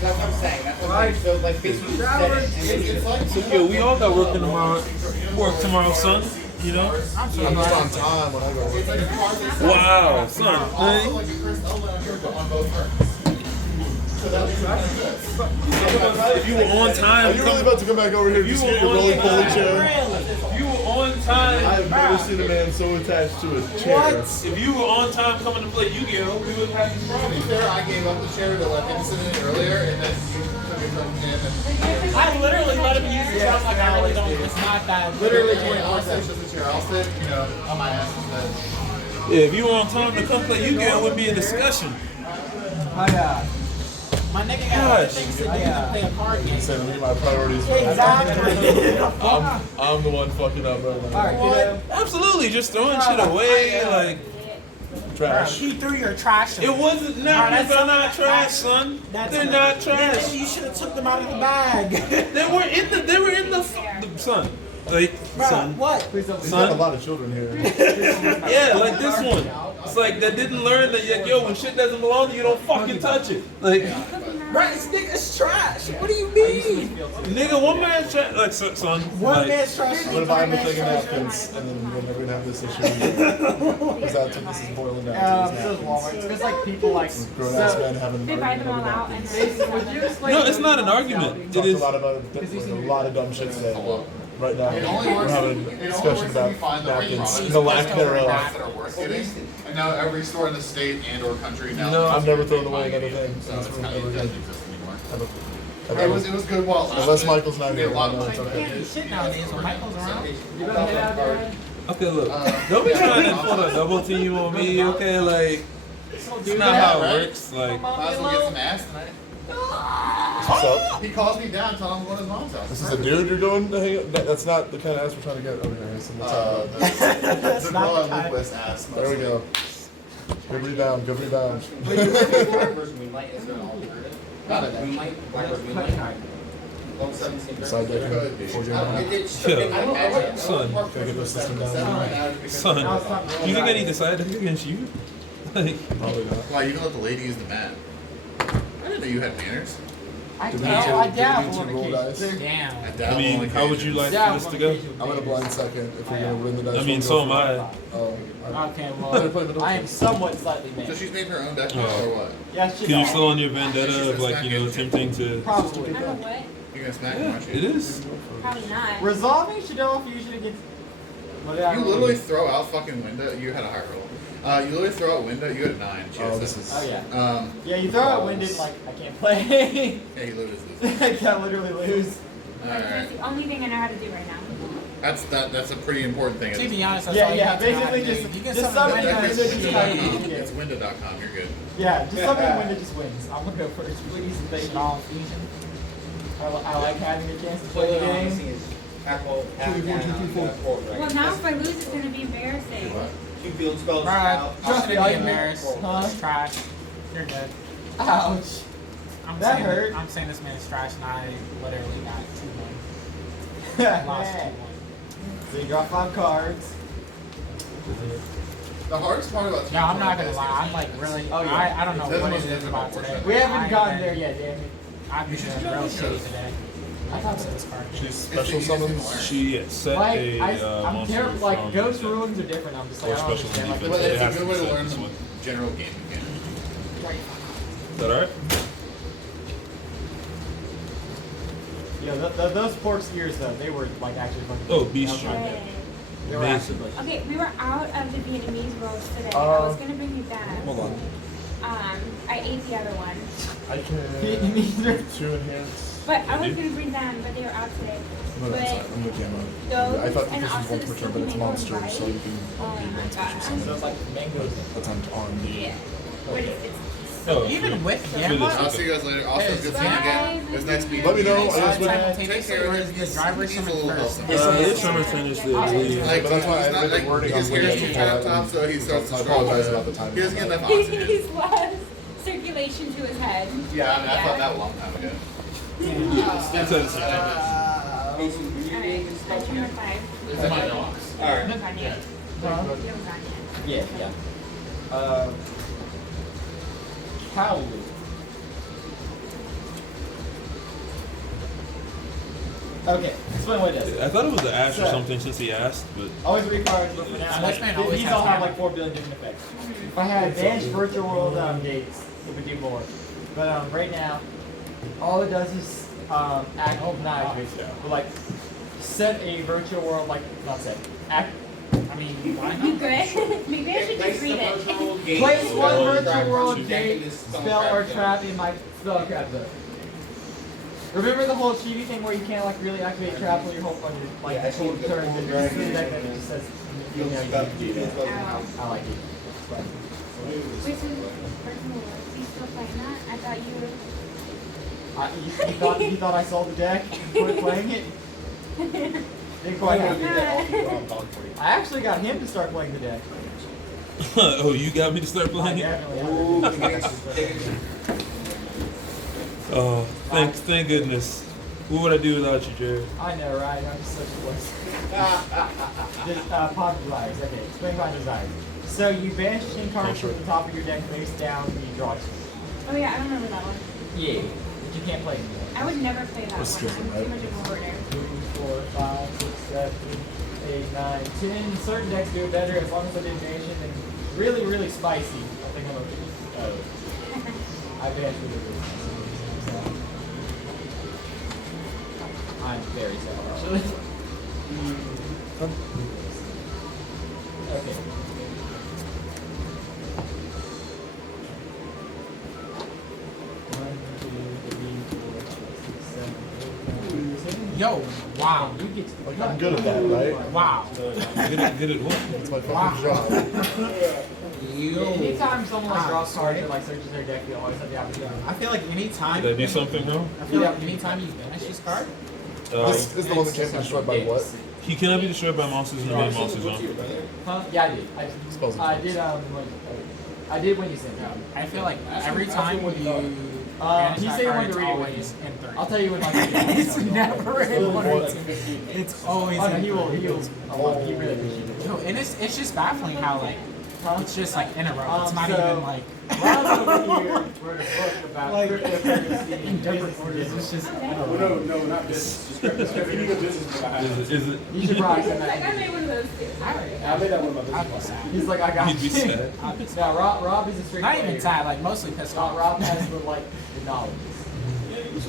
that's what I'm saying. That's what I'm saying. So, like, basically, it's like... So, yo, we all got work tomorrow. Work tomorrow, son. You know? I'm just on time when I go work. Wow, son. If you were on time, are you really about to come back over here to get your rolling pulley chair? If you were on time, I have never seen a man so attached to a chair. What? If you were on time coming to play Yu-Gi-Oh, we would have this problem. To be fair, I gave up the chair to let him sit in it earlier, and then you took it from him. I literally let him use the chair. I'm like, I really don't. It's not that. Literally 24 sessions of the chair. I'll sit, on my ass instead. Yeah, if you were on time to come play Yu-Gi-Oh, it would be a discussion. My nigga got other things to do than play a card game. Say, look at my priorities. Exactly. I'm the one fucking up right now. What? Absolutely, just throwing shit away, like trash. He threw your trash away. It wasn't. They're not trash, son. They're not trash. You should have took them out of the bag. They were in the son. Like, son. What? There's not a lot of children here. Yeah, like this one. It's like they didn't learn that, yo, when shit doesn't belong to you, don't fucking touch it. Like, Right, this nigga's trash. What do you mean? nigga, one man's trash. Like, son. One man's trash. I'm gonna buy him a thing of napkins, and then we're never gonna have this issue. Because that's what this is boiling down to. It's like people like Grown ass men having They buy them all out and No, it's not an argument. Talked It is. a lot of dumb shit today. Right now, we're having a discussion about napkins and the lack thereof. That are worth getting. And now every store in the state and or country now. No, I've never thrown away another thing. So it's kind of, it doesn't exist anymore. It It was good while it lasted. Unless Michael's not here, A lot I know of it's money. okay. Shit nowadays when Michael's around. Okay, look. Don't be trying to put a double team on me, okay? Like, it's not how it works. Like, Might as well get some ass tonight. What's up? He calls me down, tell him I'm going to his mom's house. This is a dude you're going to hang out? That's not the kind of ass we're trying to get over here. So let's talk about The girl at Lucas ass. There we go. Good rebound, good rebound. Side deck, 4 game son. Gotta get this system down. Son, do you think I need to side against you? Like, Probably not. Why, you can let the lady use the mat. I didn't know you had manners. I Do we doubt. need I to doubt. roll dice? Damn. I mean, how would you like for this to go? I'm in a blind second if we're gonna win the dice. I mean, roll, so go am for I. it. Oh, Okay, Better well, play middle. I am somewhat slightly So mad. she's made her own deck or what? Yeah, she Because you're still on your vendetta of, like, attempting to. probably. I don't know what. You're going to smack him, Yeah, aren't you? it is. Probably not. Resolving Shaddoll fusion against. You literally throw out fucking window. You had a high roll. You literally throw out window. You had a 9. She had Oh, a this 7. is. Oh yeah. Yeah, You throw out winded like I can't play. he loses. I can't literally lose. Alright. That's the only thing I know how to do right now. That's a pretty important thing. To be honest, that's Yeah, all you yeah, have to know how to basically do. just- You can It's summon window, window, it's just window.com. try to get It's window.com. You're good. Yeah, just something window just wins. I'm gonna go first, please, and thank you. I like having a chance to play the game. Well, now if I lose, it's going to be embarrassing. Alright, trust me, I'll embarrassed. Huh? Trash. You're good. Ouch. That hurt. I'm saying this man is trash, and I literally got 2-1. Lost 2-1. So you got 5 cards. The hardest part about No, I'm not gonna lie. I'm like really. Oh, yeah. I don't know That's what the it most is about difficult today. portion. We haven't I've gotten been- there yet, damn it. I've been doing real shitty today. I thought so this card. She's special summons. She set Like, a I'm monster terrible. from Like, ghost the- ruins are different. I'm just Or like, I don't special understand. Like, defense. But It it's a has good to way to set learn this some one. general game mechanics. Is that alright? yo, those pork's ears though, they were like actually fucking. Oh, beast They were shit. They were actually like. Okay, we were out of the Vietnamese rolls today. I was going to bring you that. Hold on. I ate the other one. I can Neither. 2 enhance. But I was going to bring them, but they were out today. No, that's But not. I'm with Gamma. those, I thought and this was also one the per turn, but it's mango monster, rice. so you can Oh be my one special god. So summon. it's like mangoes. That's on Yeah. But it's Oh, Even sure. with Sure, Gamma, this I'll see you guys later. Also, good seeing you again. It was nice meeting Let me you. know. Take I just went- simultaneously, care or of is him. the driver He's a summon little first? helpful. It's simultaneously, I believe. Like, But that's why I he's not, read the like, wording on his hair's Windows too before chopped I- off, so he starts to I struggle. apologize about the time. He doesn't get enough oxygen. he's less circulation to his head. Yeah, I mean, I thought that a long time ago. That's it. Alright, that's number 5. It's in my dogs. You haven't gone yet. You haven't gone yet. Yeah. Cowley. Okay, explain what it is. I thought it was the Ash or So- something since he asked, but Always three cards, but for now, Switchman always these has all have hammer. like 4 billion different effects. If I had advanced virtual world gates, it would do more. But right now, all it does is act not but like set a virtual world, like not set. Act. I mean, why You not? good? Maybe I should just read it. Place one virtual world gate, spell or trap in my spell trap zone. Remember the whole chibi thing where you can't like really activate traps when you hold on your like whole turn and just sit back and it just says you know you can do that. Ow. I like it. Wait, so personal words, you still playing that? I thought you were. You thought I sold the deck and quit playing it? Didn't quite do that. I actually got him to start playing the deck. oh, you got me to start I playing it? definitely have. Oh, thank goodness. What would I do without you, Jared? I know, right? I'm just such a wuss. Just pop desires. Okay, explain my desires. So you banish 10 cards from the top of your deck face down and you draw 2. Oh yeah, I remember that one. Yeah, but you can't play anymore. I would never play that What's one. different, I'm too right? much of a hoarder. 2, 4, 5, 6, 7, 8, 9, 10. Certain decks do it better as long as I did nation and really, really spicy. I think I'm okay. I banished with it. I'm very sad actually. Okay. Yo, wow. You get Like, I'm good at that, right? Wow. Get it what? It's my fucking job. Anytime someone like draws cards or like searches their deck, you always have the opportunity. I feel like anytime. Did I do something wrong? I feel like anytime you banish this card, This is the one that can't be destroyed by what? He cannot be destroyed by monsters in the main monster zone. Huh? Yeah, I did. Spells and I checks. did I did when you sent it out. I feel like every time you He banish that said he card, wanted it's to read it with always you. in 3. I'll tell you when like It's never in 1 or 2. It's always Oh no, in he will 3. he really appreciate it. Yo, and it's just baffling how like it's just like in a row. It's not So- even like Ron's over here wrote a book about Like, cryptocurrency in and different business orders. decisions. It's just No, not business. Just crypto. You need a business behind it. Is it? You should probably send Like I that. made one of those too. I made that one of my I'd be business. sad. He's like, I got He'd be you. sad. I'd be sad. Now, Rob is a straight Not player. even sad, like mostly pissed off. Rob has the like the knowledge.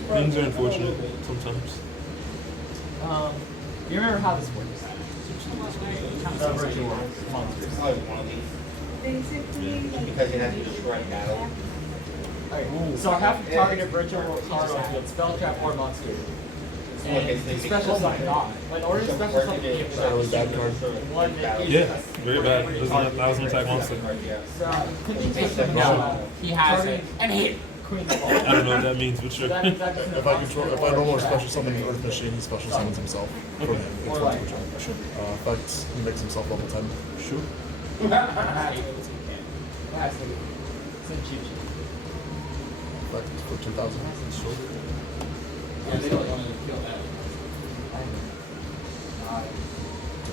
Things are unfortunate sometimes. You remember how this works? The virtual world monsters. Probably one of these. Basically. Because you have to destroy battle. Okay. So I have to target a virtual world card on field, spell trap or monster. And special summon. In order to special summon, you have to Really bad card. one that Yeah, very bad. Doesn't have 1,000 attack monster. So, No, he has it. And he Queen of I don't know what that means, but sure. That means that doesn't If I normal or special summon the Earth Machine, he special summons himself. From him. It's Or one like- per turn. Effects, he makes himself level 10. Sure. It has to be. It's a cheat sheet. Effect for 2,000. Sure. Yeah, they don't want to kill that.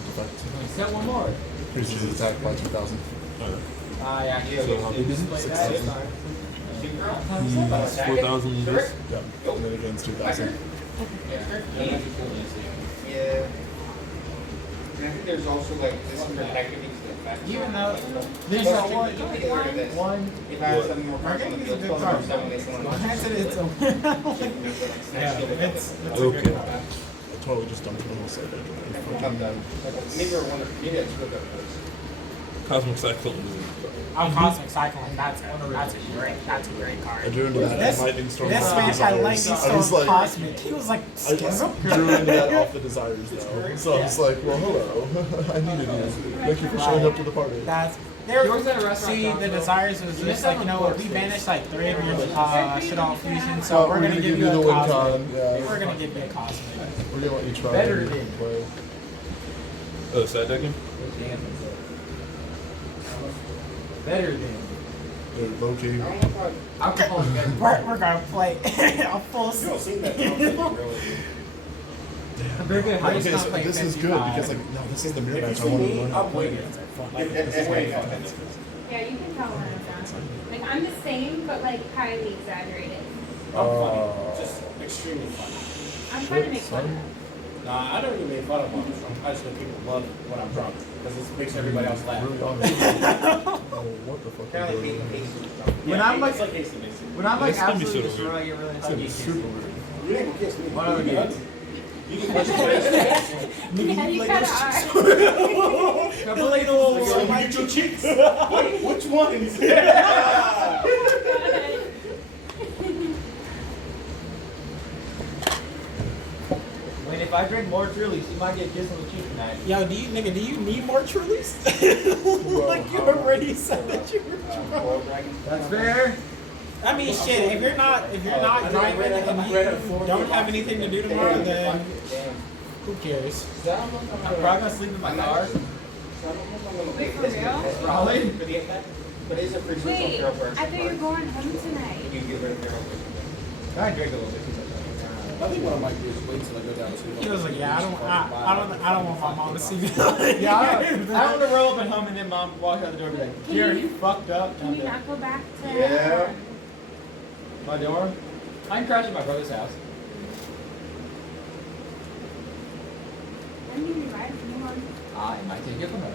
Effect. Set one more. Increases his attack by 2,000. I actually So how big is it? played 6,000. that. 4,000 this. Yeah. And then it gains 2,000. Yeah. And I think there's also like this protective effect. even though There's there's also a you can get rid of this. One. If I have some more cards on the Marquez is a field, good card. someone makes one. granted it's a yeah, it's a Okay. good card. I totally just dumped the whole side. Maybe we're one. Maybe that's good. Cosmic Cyclone. Oh, Cosmic Cyclone, that's a great I card. drew into that This, Lightning Storm. this off man the had desires. Lightning I was Storm like, Cosmic. He was like, I just drew into that off the desires though. So I was like, well, hello. I needed you. Thank you for showing up to the party. That's He works at a restaurant. see down the the road. desires was just like, you know what, we banished like 3 of your Shaddoll Fusion, so Well, we're gonna give you the a win Cosmic. con. Yeah. We're gonna give you a Cosmic. We're gonna let you try. Better and than- play. Oh, side decking? Better than Dude, low key. alcohol. We're gonna play a full You don't see that. Really. I'm very good. How do you Okay, stop so playing this is 55? good because like no, this is the mirror If you match I see wanted to me, learn how to I'm play. waiting. It. Way Yeah, you can tell when I'm done. Like I'm the same, but like highly exaggerated. I'm funny. Just extremely funny. I'm trying to make fun. Nah, I never even made fun of when I'm drunk. I just know people love it when I'm drunk because this makes everybody else laugh. Really honest. Oh, what the fuck? Kind of like are you being doing? hasty. When I'm like, it's like hasty, basically. when I'm like It's gonna be absolutely super destroyed, I get really It's gonna be huggy. super weird. You ain't gonna kiss me. What other games? You can push me. Yeah, you kinda are. So you get your cheeks. Wait, which ones? I mean, if I drink more Trulies, you might get kissed on the cheek tonight. Yo, do you need more Trulies? Like you already said that you were drunk. That's fair. I mean, shit. If you're not driving and you don't have anything to do tomorrow, then who cares? I'm probably gonna sleep in my car. Wait, for real? Probably. But is it for Wait, I thought you were going home tonight. You get rid of your I drink a little bit. I think what I might do is wait till I go down to sleep. He was like, yeah, I don't want my mom to see me. Yeah, I don't want to roll up at home and then mom walk out the door and be like, Jared, you fucked up. Can we not go back to Yeah. My door? I can crash at my brother's house. When do you ride if you want? It might take it from her.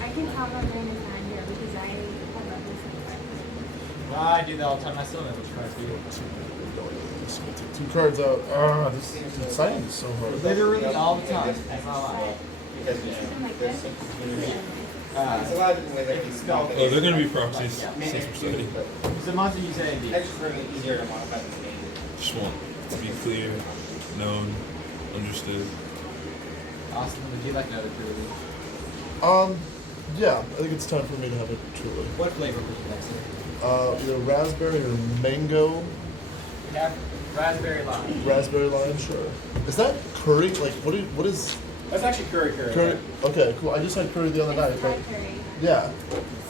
I can tell them during the time here because I have a business. I do that all the time. I still know which cards do. Just gonna take 2 cards out. Ah, this signing is so hard. Literally all the time. That's not a lie. Because Something like this. it's a lot of different ways I can spell Oh, they're gonna be proxies since we're studying. It's a monster you say indeed. That's just really easier to modify the name. Just want to be clear, known, understood. Austin, would you like another Truly? Yeah, I think it's time for me to have a Truly. What flavor would you like, sir? Either raspberry or mango. We have raspberry lime. Raspberry lime, sure. Is that curry? Like, what is That's actually curry. curry? Okay, cool. I just had curry the other night, It's but Thai curry. yeah,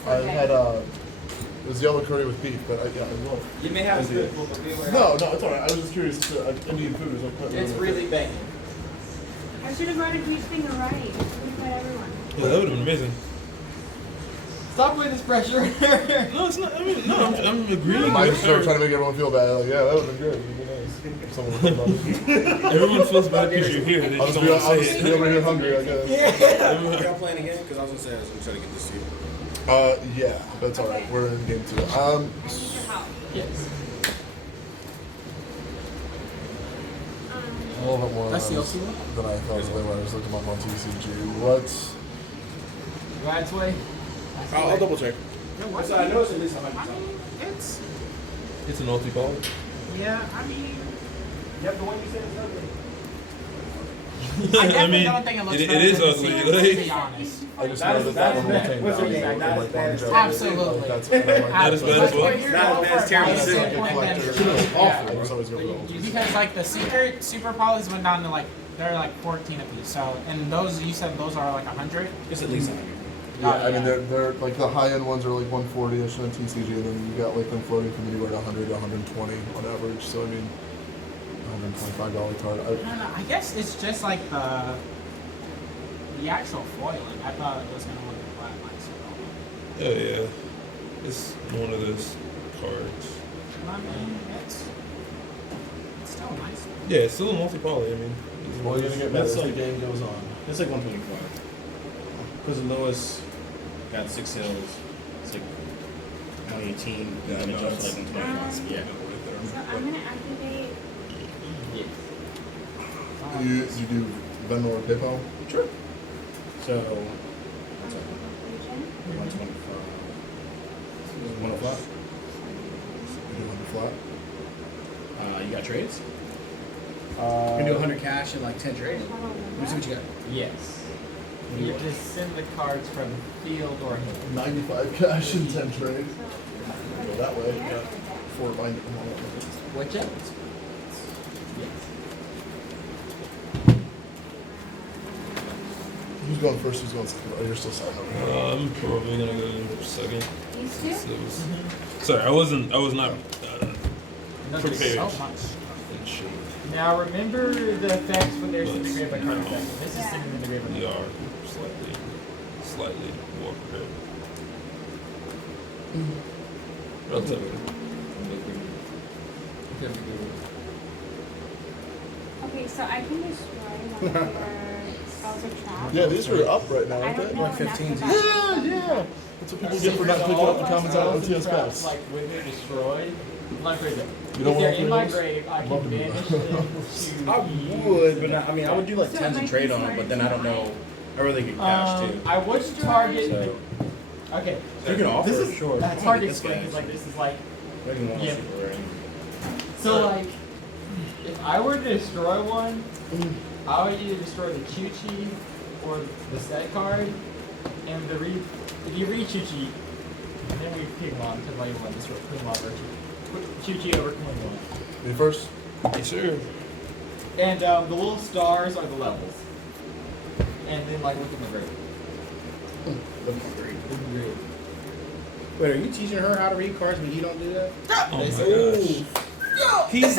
I Okay. had it was yellow curry with beef, but I will. You may have a Indeed. spoonful, but be aware. No, it's alright. I was just curious. Indian food is like. It's really banging. I should have brought a huge thing of rice. We fed everyone. Yeah, that would have been amazing. Stop putting this pressure. No, it's not. I mean, no, I'm agreeing I with just started her. trying to make everyone feel bad. Like, yeah, that would have been good. It'd be nice. Someone would think about it. Everyone feels bad because you're here. They I'll just just don't be, want I'll to just say be it. over here hungry, I guess. Are y'all playing again? Because I was gonna say I'm trying to get this to you. Yeah, that's alright. We're in game 2. I need your help. Yes. A little bit more That's the than LC one? I thought it was when I was looking up on TCG. What? Right way. I'll double check. Yeah, what? So I know it's at least 100. I mean, it's It's an multi-ball. yeah. I mean, Yep, the one you said is ugly. I definitely don't think it looks it better is than ugly. the Seagulls, to be Like, honest. I just That know is- that that that is one bad. came What's down your with, name? That like, is bad. longevity. Absolutely. Like, that's, and I'm like, Not as bad as what? Not as bad as It's tiramisu. like a collector. Yeah. I just always go for those. Because like the secret super polys went down to like they're like 14 a piece. So and those you said those are like 100. It's at least 100. Yeah, I mean they're like the high end ones are like 140ish on TCG, and then you got like them floating from anywhere to 100 to 120 on average. So I mean, $125 card. I don't know. I guess it's just like the actual foiling. I thought it was gonna look flat nice. Oh yeah, it's one of those cards. I mean, it's still nice. Yeah, it's still a multi-poly. I mean, it's Well, you're gonna get better That's as the like- game goes on. It's like 125. Because Lewis got 6 hills. It's like 118. Yeah, and then no, it jumps to like 125. Yeah. So I'm gonna activate. Yes. You do Venmo or PayPal? Sure. So, Region. 125. 105. You do 100 flat? You got trades? You can do 100 cash and like 10 trades. Let me see what you got. Yes. You just send the cards from field or hand. 95 cash and 10 trade. Go that way. Yeah. Got 4 bind. What's it? Yes. Who's going first? Who's going second? Oh, you're still signing over. I'm probably gonna go second. These two? So it was- Sorry, I was not No, prepared. So much. in shape. Now remember the effects when they're But, sending grade by you card know, effect. This is sending in the grade by We card. are slightly more prepared. Relatively. gonna be good. Okay, so I can destroy one of your spells or traps. Yeah, these are up right now, I aren't don't they? know Like enough 15s. about Yeah, them. yeah. That's what people So get for not picking all up the my comments on spells and OTS traps, packs. like when they're destroyed, like for example, You don't if they're want in my those? grave, I Love can to do banish that. them to. I would, but not, I mean, I would do like So it 10s and might trade be on it, but then I don't know. I really get cash too. I would target. So, Okay. you can offer, This is sure. it's hard to This explain guy, because like this is like maybe one Yeah. super rare. so like if I were to destroy one, I would either destroy the Chuchi or the set card, and if you read Chuchi, then we pick one because like you want to destroy Kumon or Chuchi over Kumon. Me first? Yes, sir. And the little stars are the levels, and then like look at my grade. Look great. Look at my grade. Wait, are you teaching her how to read cards when you don't do that? Oh my gosh. He's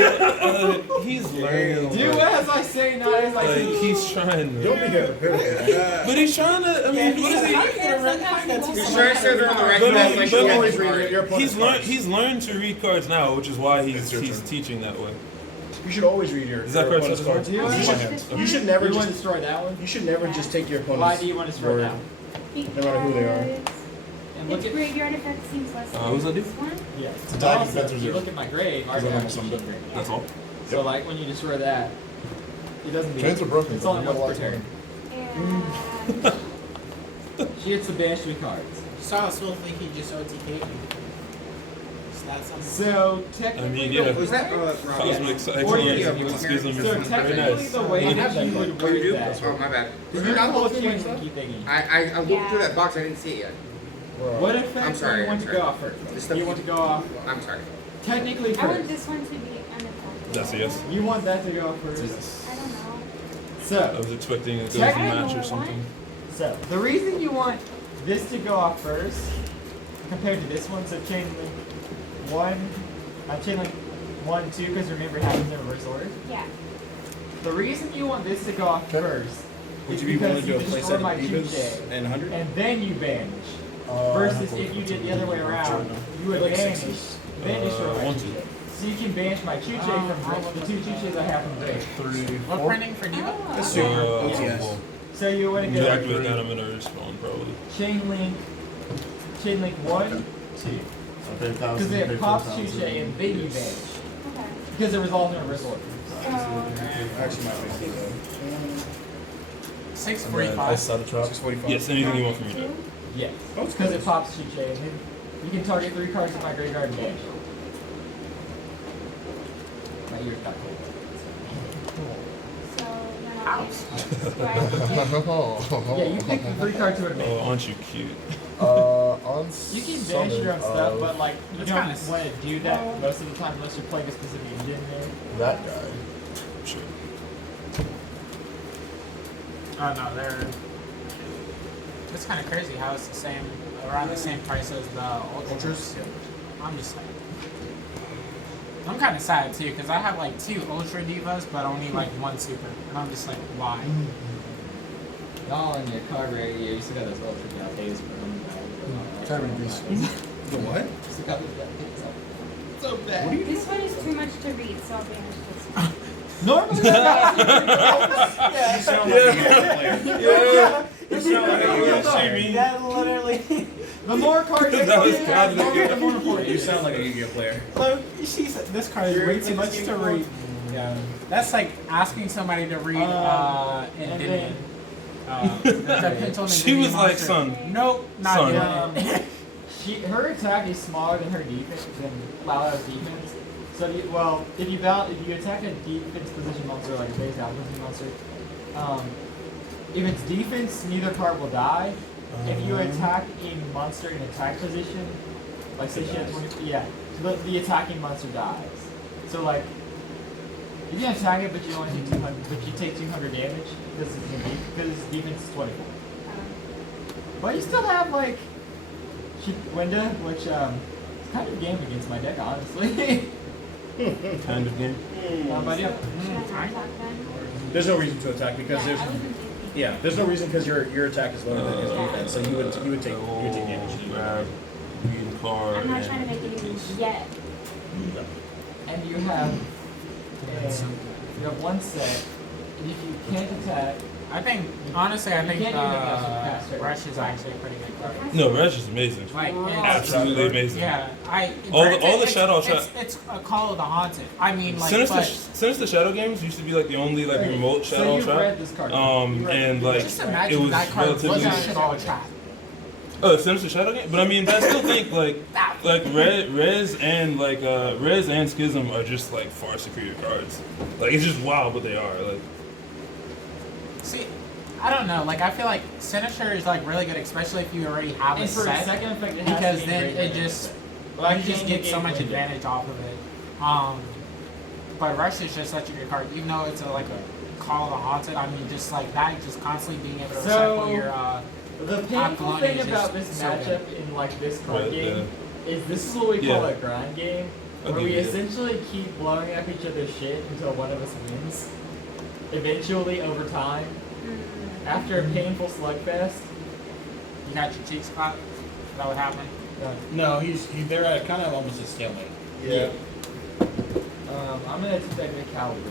learning. Do as I say, not as I Like say. he's trying Don't to. be hypocritical. But he's trying to. I mean, what is he? You're sure it says they're on the right But side, no, like but you no, always read read your it. opponent's cards. He's learned to read cards now, which is why It's your he's turn. teaching that way. You should always read your Is that your correct, opponent's cards. Shaddoll? I You like should, this you one. should never You want to just destroy that one? you should never just take your opponent's Why do you want to destroy word. that one? No matter who they are. And Its look at graveyard effect seems less what does that do? this one. yeah. To die, Also, defense or if you zero. look at my grave, I Because I have almost summed Chuchi it. grave. That's all. So like when you destroy that, it doesn't do Chains are broken, It's but only we got a lot once of per turn. time. And She gets to banish 3 cards. So I still think he just OTK'd you. Is that something? So technically, yeah. Was that Cosmic excellence. Yeah. Excuse me. So Very technically, nice. the way have that you that would Oh, you word do? that. Oh, my bad. Did you not hold chain linky thingy? I looked through that box. I didn't see it yet. What effect I'm sorry, do you want I'm to sorry. go off first? Just Do you want to go off I'm sorry. technically I want first? this one to be unaffected. That's a yes. You want that to go off first? I don't know. I So, was expecting it to Check. match or something. so the reason you want this to go off first compared to this one, so chain link 1, chain link 1, 2, because remember it happens in reverse order. Yeah. The reason you want this to go off first Would is you be willing because to do you a play destroy set my of divas Tuesday, and 100? and then you banish. Versus if you did the other way around, you would Like banish, sixes. then destroy my 1, 2. Chuche. So you can banish my Chuche from the 2 Chuches I have from grave. 3, What 4. printing for Diva? Oh. That's super. Well, OTS. So you want to you go activate that, I'm gonna respond probably. chain link 1, 2. Okay, 1,000. Because pay it for pops 1,000. Chuche and then you banish. Okay. Because it resolves in reverse order. So, I actually might make it though. And then I 645. set a trap. 645. Yes, anything you want from me. Jack. Yes. Oh, it's Because good. it pops Chuche and then you can target 3 cards in my graveyard and banish. My ears got cold. so then I'll do I have to Yeah, you pick the 3 cards you would Oh, banish. aren't you cute? On You can banish your own stuff, but like you That's don't kinda want to do that most of the time unless you're playing a specific engine there. that guy. Sure. Oh no, they're. It's kind of crazy how it's the same, around the same price as the Ultras. I'm just like. I'm kind of sad too, because I have like 2 Ultra Divas, but only like 1 Super. And I'm just like, why? Y'all in your card right here, you still got this ultra gal days for them. Can't read these. The what? Still got this gal days. So bad. This one is too much to read, so I'll banish this one. Normally, You sound like a player. Yeah. You sound like a player. That literally. the more cards you That was have, the more important. You sound like a Yu-Gi-Oh player. Look, she said this card is way too much to read. Yeah. That's like asking somebody to read Endymion. She was like, son. Nope, not Son. doing it. Her attack is smaller than her defense, than Lala's defense. So, if you attack a defense position monster, like a base down position monster, if it's defense, neither card will die. If you attack a monster in attack position, like say she has 20, yeah, so the attacking monster dies. So like, if you attack it, but you only take 200, but you take 200 damage because its defense is 24. But you still have like Winda, which is kind of a game against my deck, honestly. Kind of game. But yeah. Should I attack then? There's no reason to attack because Yeah, there's I wasn't thinking. yeah, there's no reason because your attack is lower than his defense, so you would take damage. Grab green card. I'm not trying to make any moves yet. And and you have one set. And if you can't attack, I think, honestly, I think can't do anything else with cast turn. Rush is actually a pretty good card. No, Rush is amazing. Like, it's, Absolutely amazing. yeah, All the granted, Shadow it's a Call of the Haunted. I mean, like, since the Shadow games used to be like the only like remote so Shadow you've trap. read this card. And like just it imagine was that card relatively. was a Shaddoll-Trap. Oh, since the Shadow game, but I mean, I still think like Rez and Schism are just like far superior cards. Like it's just wild, but they are like. See, I don't know. Like, I feel like Sinister is like really good, especially if you already have a And for a set, second effect, it has because to be then great it damage. just Well, you just get so much window. advantage off of it. But Rush is just such a good card, even though it's like a Call of the Haunted. I mean, just like that, just constantly being able to recycle your. The painful Apollonia thing is about just this so matchup in like this card Right, game is this is what we call Yeah. a grind game, where Okay, we yeah. essentially keep blowing up each other's shit until one of us wins. Eventually, over time, after a painful slugfest. You got your cheeks clapped. Is that what happened? No, they're at kind of almost a stalemate. Yeah. I'm gonna take the Calvin.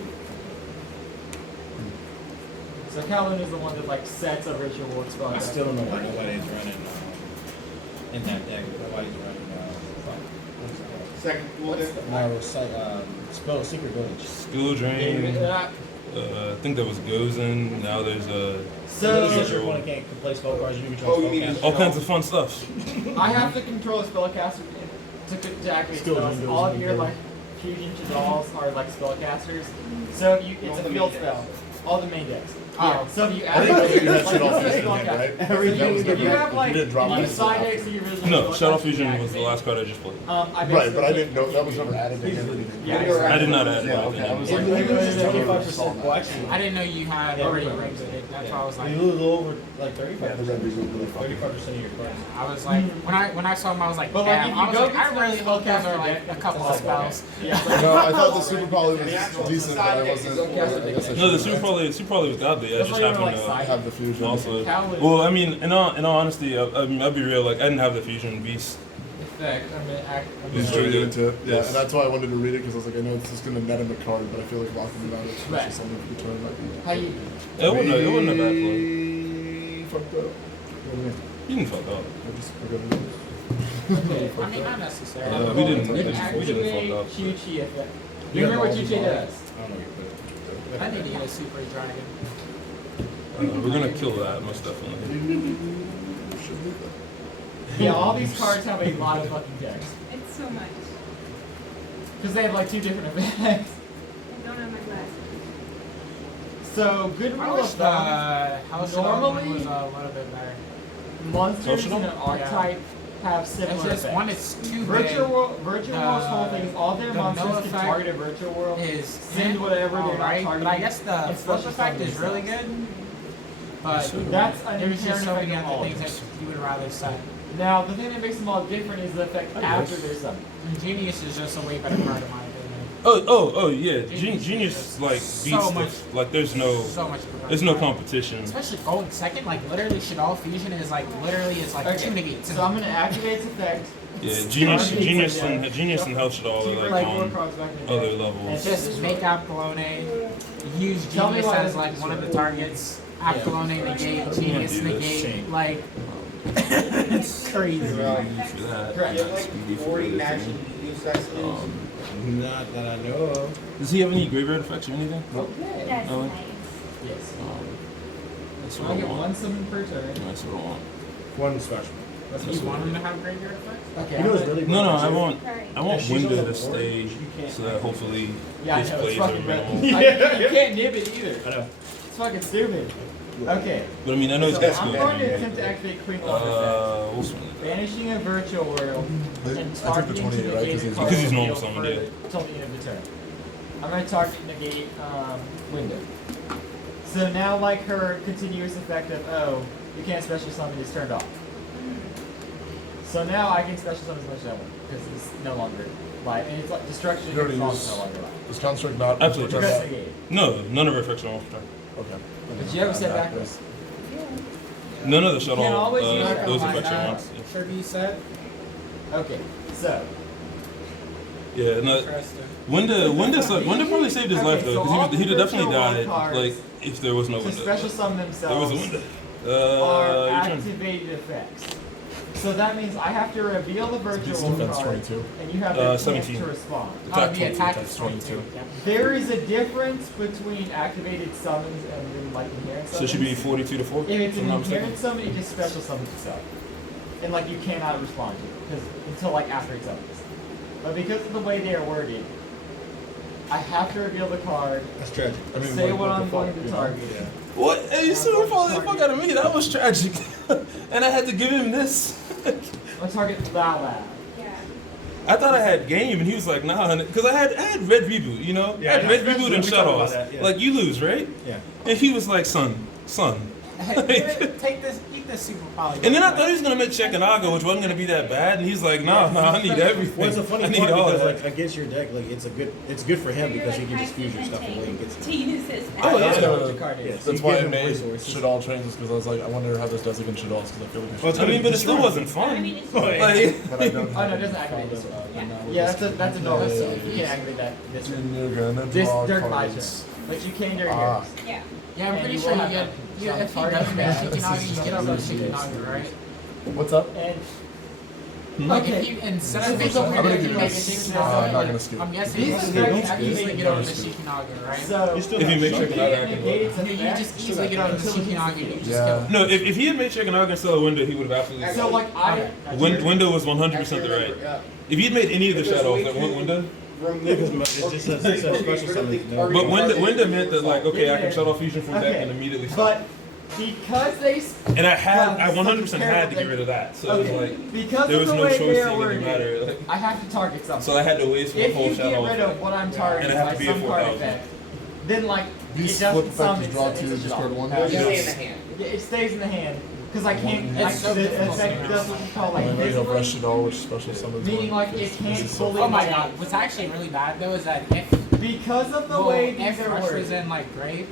So Calvin is the one that like sets a ritual ward spell. I still don't know why nobody's running in that deck. Nobody's running. Second bullet. No, spell Secret Village. Skill Drain. I think there was Gozen. Now there's So Since your opponent can't play spell cards, you can Oh, control you spell mean- cast. all kinds of fun stuff. I have to control a spellcaster to activate Skill spells. windows All of in your the like fusion Shaddolls are like spellcasters. So it's All a the field main spell. All the main decks. Oh. So if you I think activate you had like, Shadow this is Fusion, spellcaster. right? Every That was game If you different. have like You didn't drop you that side until decks after. that you originally No, spellcast, Shadow you Fusion was the activate. last card I just played. I Right, but I basically- didn't know that was never added again. Yeah, I did not add it. Yeah, okay. I was If like, you I lose just never 35%, saw well, that. actually, I didn't know you had Yeah, already right. rings in it. That's why I was like. you lose over like Yeah, the 35%. red was really fucking 35% of your cards. I was like, when I saw him, I was like, But, like, damn. if I you was go like, I against really the hope those are spellcaster like deck, a couple it's of like, spells. Yeah. No, I thought the Super Poly was decent, but I wasn't. I guess I No, the should've Super Poly was godly. I That's just why you were, happened like, to I have the fusion. also. Coward. Well, I mean, in all honesty, I'll be real. Like, I didn't have the Fusion Beast. Effect. I'm gonna act. I'm He's Just gonna- really reading into it. Yeah, Yes. and that's why I wanted to read it because I was like, I know this is going to net him a card, but I feel like locking him out is Right. just something for the turn might be. How you? It wasn't a bad play. We fucked up. What do you mean? You didn't fuck up. I just forgot to lose. Okay. I mean, not necessarily. We didn't fuck Activate up. Chi effect. You You remember got what all Chi the does? I don't know what you put. I need to get a Super Dragon. We're gonna kill that most definitely. Should leave that. Yeah, all these cards have a lot of fucking text. It's so much. Because they have like two different effects. I don't have my glasses. So, good I rule wish of the thumb, House normally- was a little bit better. monsters in Social? an archetype have similar It's just effects. one, it's too Virtual big. World, Virtual World's whole thing is all their the monsters null can effect target a Virtual World. Is Send whatever they're not alright, but I targeting. guess the It's flip special effect is summon really themselves. good. But That's an there's just inherent so many effect of other all things of that them. you would rather set. Now, the thing that makes them all different is the effect after they're summoned. Genius is just a way better card in my opinion. Oh yeah. Genius Genius is like so beats much- like there's no So much better. there's no competition. Especially going second, like literally Shadoll Fusion is like literally it's like Okay, two negates. so I'm gonna activate its effect. Yeah, Genius Target and Health Shaddol keep are like like four on cards back in the other deck. levels. Just make Apollonia, use Tell me Genius why as this like is one of the really- targets. Apollonia negate, Genius do this. negate, like it's crazy. For that, Correct. You have like 40 matching use access. Not that I know of. Does he have any graveyard effects or anything? Okay. That's Oh. nice. Yes. That's So what I I get want. one summon per turn. That's what I want. One special. Do you want him to have graveyard effects? Okay. You know I'm what's gonna- really No, I weird? want Right. she's on Window the to board, stay you can't- so that hopefully Yeah, I his know, it's plays are fucking red. minimal. You can't nib it either. I know. It's fucking stupid. Okay. But I mean, I know So it's I'm good. going to attempt to activate Queen Walker effect. We'll swing it. Banishing a virtual world I and took the targeting 28, to right? negate a card Because he's on the normal field summoned, for yeah. the- till the end of the turn. I'm going to target negate window. So now, like her continuous effect of you can't special summon is turned off. So now I can special summon as much as I want because it's no longer live, and it's like destruction You already is also use- no longer live. Does Construct not? Absolutely. Because Okay. negate. No, none of our effects are off turn. But you have a set backwards. None of the You shuttle can't always use that those line effects are out. once. Sure, be set. Okay, so Yeah, no. Interesting. Winda probably saved his life Okay, though, so all because he'd the have definitely virtual died cards like if there was no to Winda. special summon There was a themselves Winda. are You're trying- activated effects. So that means I have to reveal the virtual defense card, 22. and you have the chance 17. to respond. The attack that's is 22. There is a difference between activated summons and then like inherent summons. So it should be 42 to 4. If it's if an I'm not mistaken. inherent summon, it just special summons itself. And like you cannot respond to it until like after it summons. But because of the way they are worded, I have to reveal the card, That's tragic. say what the I'm going fuck, to you know? target. What? Hey, you still following the fuck out of me? That was tragic. And I had to give him this. I'm target Val. Yeah. I thought I had game, and he was like, nah, because I had red reboot, you know? Yeah, I had I red know. reboot We and talked about Shaddoll-Trains. that, yeah. Like, you lose, right? Yeah. And he was like, son. Hey, take this, eat this super poly. And then I thought he was gonna make Shekinaga, which wasn't gonna be that bad, and he's like, nah, I need everything. Well, it's a funny I need part all because that. like against your deck, like it's good for him because he can just fuse your stuff away and gets it. To use his Oh, yeah. That's what your card is. Yes. That's You why give I him made resources. Shaddoll-Trains because I was like, I wonder how this does against Shaddolls because I feel like I Well, should. I mean, but it still wasn't I fun. mean, it's Oh, yeah. Like, But I don't Oh no, it doesn't activate this one. Yeah. Yeah, that's a normal sub. You can't activate that this one. And you're gonna This draw during my turn. cards. But you can during Ah. yours. yeah. Yeah, I'm And pretty you sure will you have get. that. Yeah, if he Sorry. does make Yeah. Shikinaga, you get over Shikinaga, right? What's up? And Like okay. if you instead This of is making a Winda, weird you thing. make I'm not gonna Shikinaga. skip. I'm guessing These you are can very easily activated get over the cards. Shikinaga, right? so You still If you have make Shaddoll- sure Shekinaga, I can negate go. its You effect just easily get over the until he Shikinaga. You hits just Yeah. kill him. No, if he had made Shekinaga and still a window, he would have absolutely. So like I Window was 100% the right. If he'd made any of the shadows, like one window, Yeah, because it just says special summons. No. but window meant that like, okay, I can shut off fusion from deck and immediately stop. But because they And I 100% had to get rid of that. So it was like, because there of was the no way choice they to are even worded, matter. Like, I have to target something. so I had to waste for the If whole you get shadow. rid of what I'm targeting And it have by to be a some card 4,000. effect, then like These it flip doesn't effect summon is draw it's two, a discard stop. one. It'll just Yes. stay in the hand. Yeah, it stays in the hand because I can't. It's Like, so the difficult effect to doesn't call I like know you have Rush visibly, Shaddoll, which special summons meaning one, like it because can't this is so fully. Oh my god, what's actually really bad though is that if Because of the well, way these if are Rush was worded. in like Grave,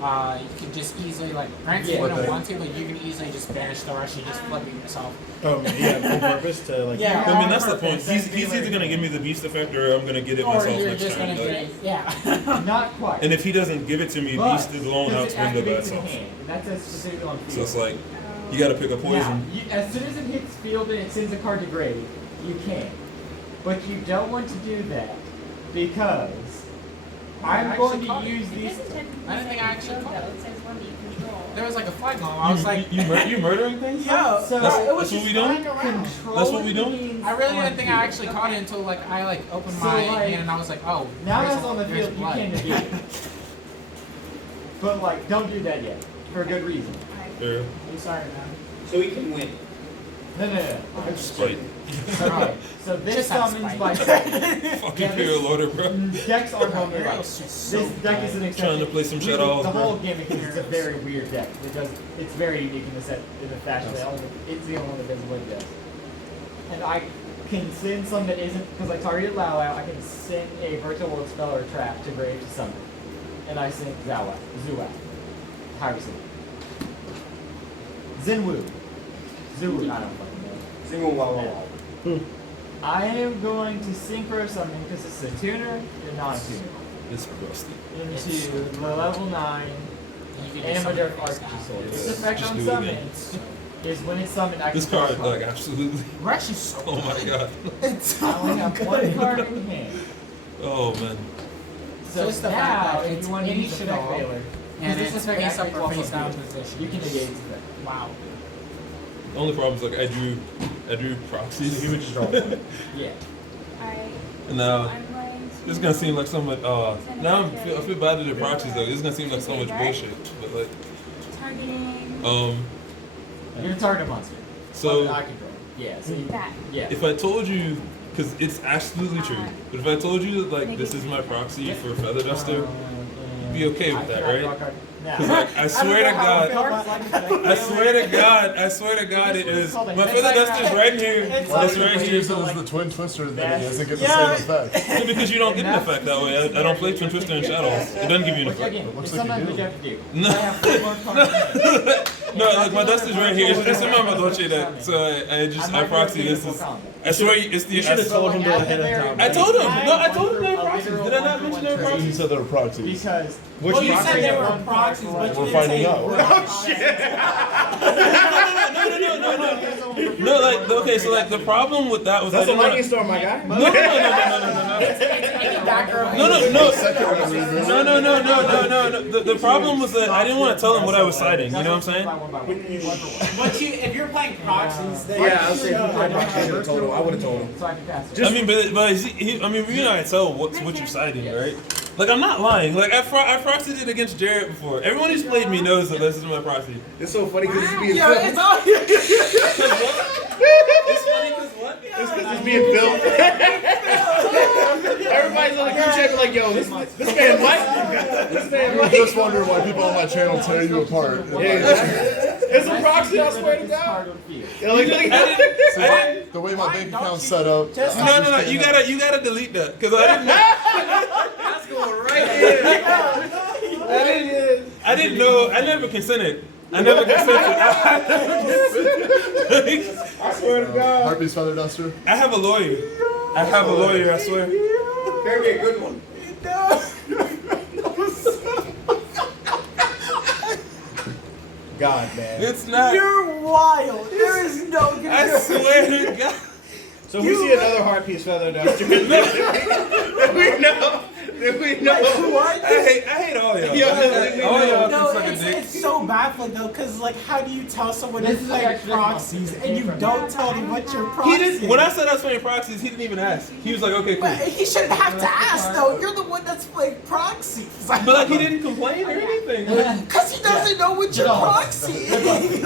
you could just easily like granted Yeah. you wouldn't But want to, but you can easily just banish the Rush and just flip it yourself. Yeah, on purpose to like. Yeah. I mean, that's the point. Perfect. He's either going to give me the beast effect or I'm going to get it Or myself you're next just turn. gonna Like, get it. Yeah. Not quite. and if he doesn't give it to me, But, beast is alone because out it window by activates in the itself. hand, and that says specifically on field. So it's like, you got to pick a Now, poison. as soon as it hits field and it sends a card to grave, you can. But you don't want to do that because I'm going to use It these. doesn't technically I don't think say I actually field, caught though. it. It says one that you control. There was like a flag on. I was like, You murdering things? yeah. So That's it was what just we doing? control That's what we doing? I really on didn't think I field. actually caught it until like I like opened So, my like, hand and I was like, oh. Now there's that's on the there's field, you blood. can negate it. But like, don't do that yet for a good reason. Or I'm sorry, man. So we can win. No. spite. Okay, so this Just have summons spite. by Fucking Yeah, Imperial this- Loader, bro. decks are going to like. It's just This so deck is an bad. exception. Trying to play some Really, Shaddoll-Trains, The bro. whole gimmick is it's a very weird deck because it's very unique in the set in the fashion. It's the only one that does what it does. And I can send some that isn't because I targeted Lao Lao. I can send a virtual world spell or trap to grave to summon, and I send Zuat. How do you say it? Zinwu. Zuu. I don't fucking know. Single wow wow. I am going to synchro summon because it's a tuner and non-tuner It's rusty. into the level 9 You can just Amateur summon Archer face Sword. down. Its effect Just on do it again. summons is when it's summoned, I can This draw a card, like, absolutely. Rush is so Oh my god. It's I only have one card in hand. Oh man. So Just the now, fact that if it's you want to use any effect Shaddoll, veiler, and this it's effect face up activates or while face on down field. position. You can negate its effect. Wow. The only problem is like I drew proxies. You would just draw one. Yeah. I, And now I'm going to. this is gonna seem like so much. Now I feel bad to the proxies though. This is gonna seem like so much bullshit. But like, Targeting. You're a target monster. so I can draw. Yeah. So you, That. yeah. if I told you, because it's absolutely true, but if I told you that like this is my proxy for Feather Duster, you'd be okay with that, right? Because like, I swear to God, I swear to God, it is. My Feather Duster's right here. It's right here. Use it as the twin twister, then he doesn't get the Yeah. same effect. Yeah, because you don't get an effect that way. I don't play Twin Twister and Shadows. It doesn't give you an Which effect. again, It looks it's like you sometimes do. what you have to do. No. I have 4 more cards in hand. No, like my dust is right here. It's in my Madoche deck, so I proxy this. I swear it's the. You should have told him to ahead of time. I told him. No, I told him they were proxies. Did I not mention they were He proxies? said they were proxies. Because Well, you said they were proxies, but you We're didn't finding say out. were. Oh shit! No, like okay, so like the problem with that was That's I a didn't lightning storm, my guy. No. The problem was that I didn't want to tell him what I was citing. You know what I'm saying? But if you're playing proxies, then Yeah, I was saying I should have told him. I would have told him. so I can cast it. I mean, but I mean, you know, I tell what you're citing, right? Like I'm not lying. Like I proxied it against Jared before. Everyone who's played me knows that this is my proxy. It's so funny because it's being Yo, filmed. it's all It's funny because what? It's because it's being filmed. Everybody's on the group chat like, yo, this man Mike. This man I'm Mike. just wondering why people on my channel tear you apart. It's a proxy, I swear to God. Yeah, look at it. The way my bank account's set up. No. You gotta delete that because I didn't know. That's going right in. I didn't know. I never consented. I never consented. I swear to God. Harpy's feather duster. I have a lawyer. I swear. Better be a good one. God, man. It's not. You're wild. There is no good. I swear to God. So if we see another heart piece feather duster. Then we know. What? I hate all y'all. All y'all No, can suck a dick. it's so baffling though, because like, how do you tell someone This to is play actually proxies and you from don't tell them what your He proxy didn't. is? When I said I was playing proxies, he didn't even ask. He was like, "Okay, cool." But he shouldn't have to ask though. You're the one that's playing proxies. But like, he didn't complain or anything. Because he doesn't know what your proxy is.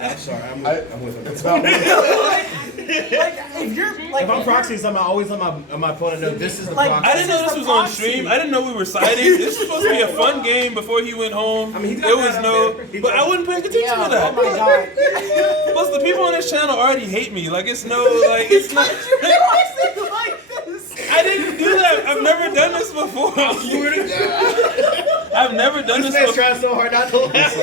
I'm sorry. I'm with him. It's not like, if you're like, If I'm proxying something, I always let my opponent know this is the Like, proxy. I didn't know this was on stream. I didn't know we were siding. This was supposed to be a fun game before he went home. I mean, he got There was that no, up there. but I wouldn't pay attention yeah, to that. oh my god. Plus, the people on this channel already hate me. Like it's no, like it's not. Proxy like this. I didn't do that. I've never done this before. I swear to God. I've never done This this man's before. trying so hard not to laugh.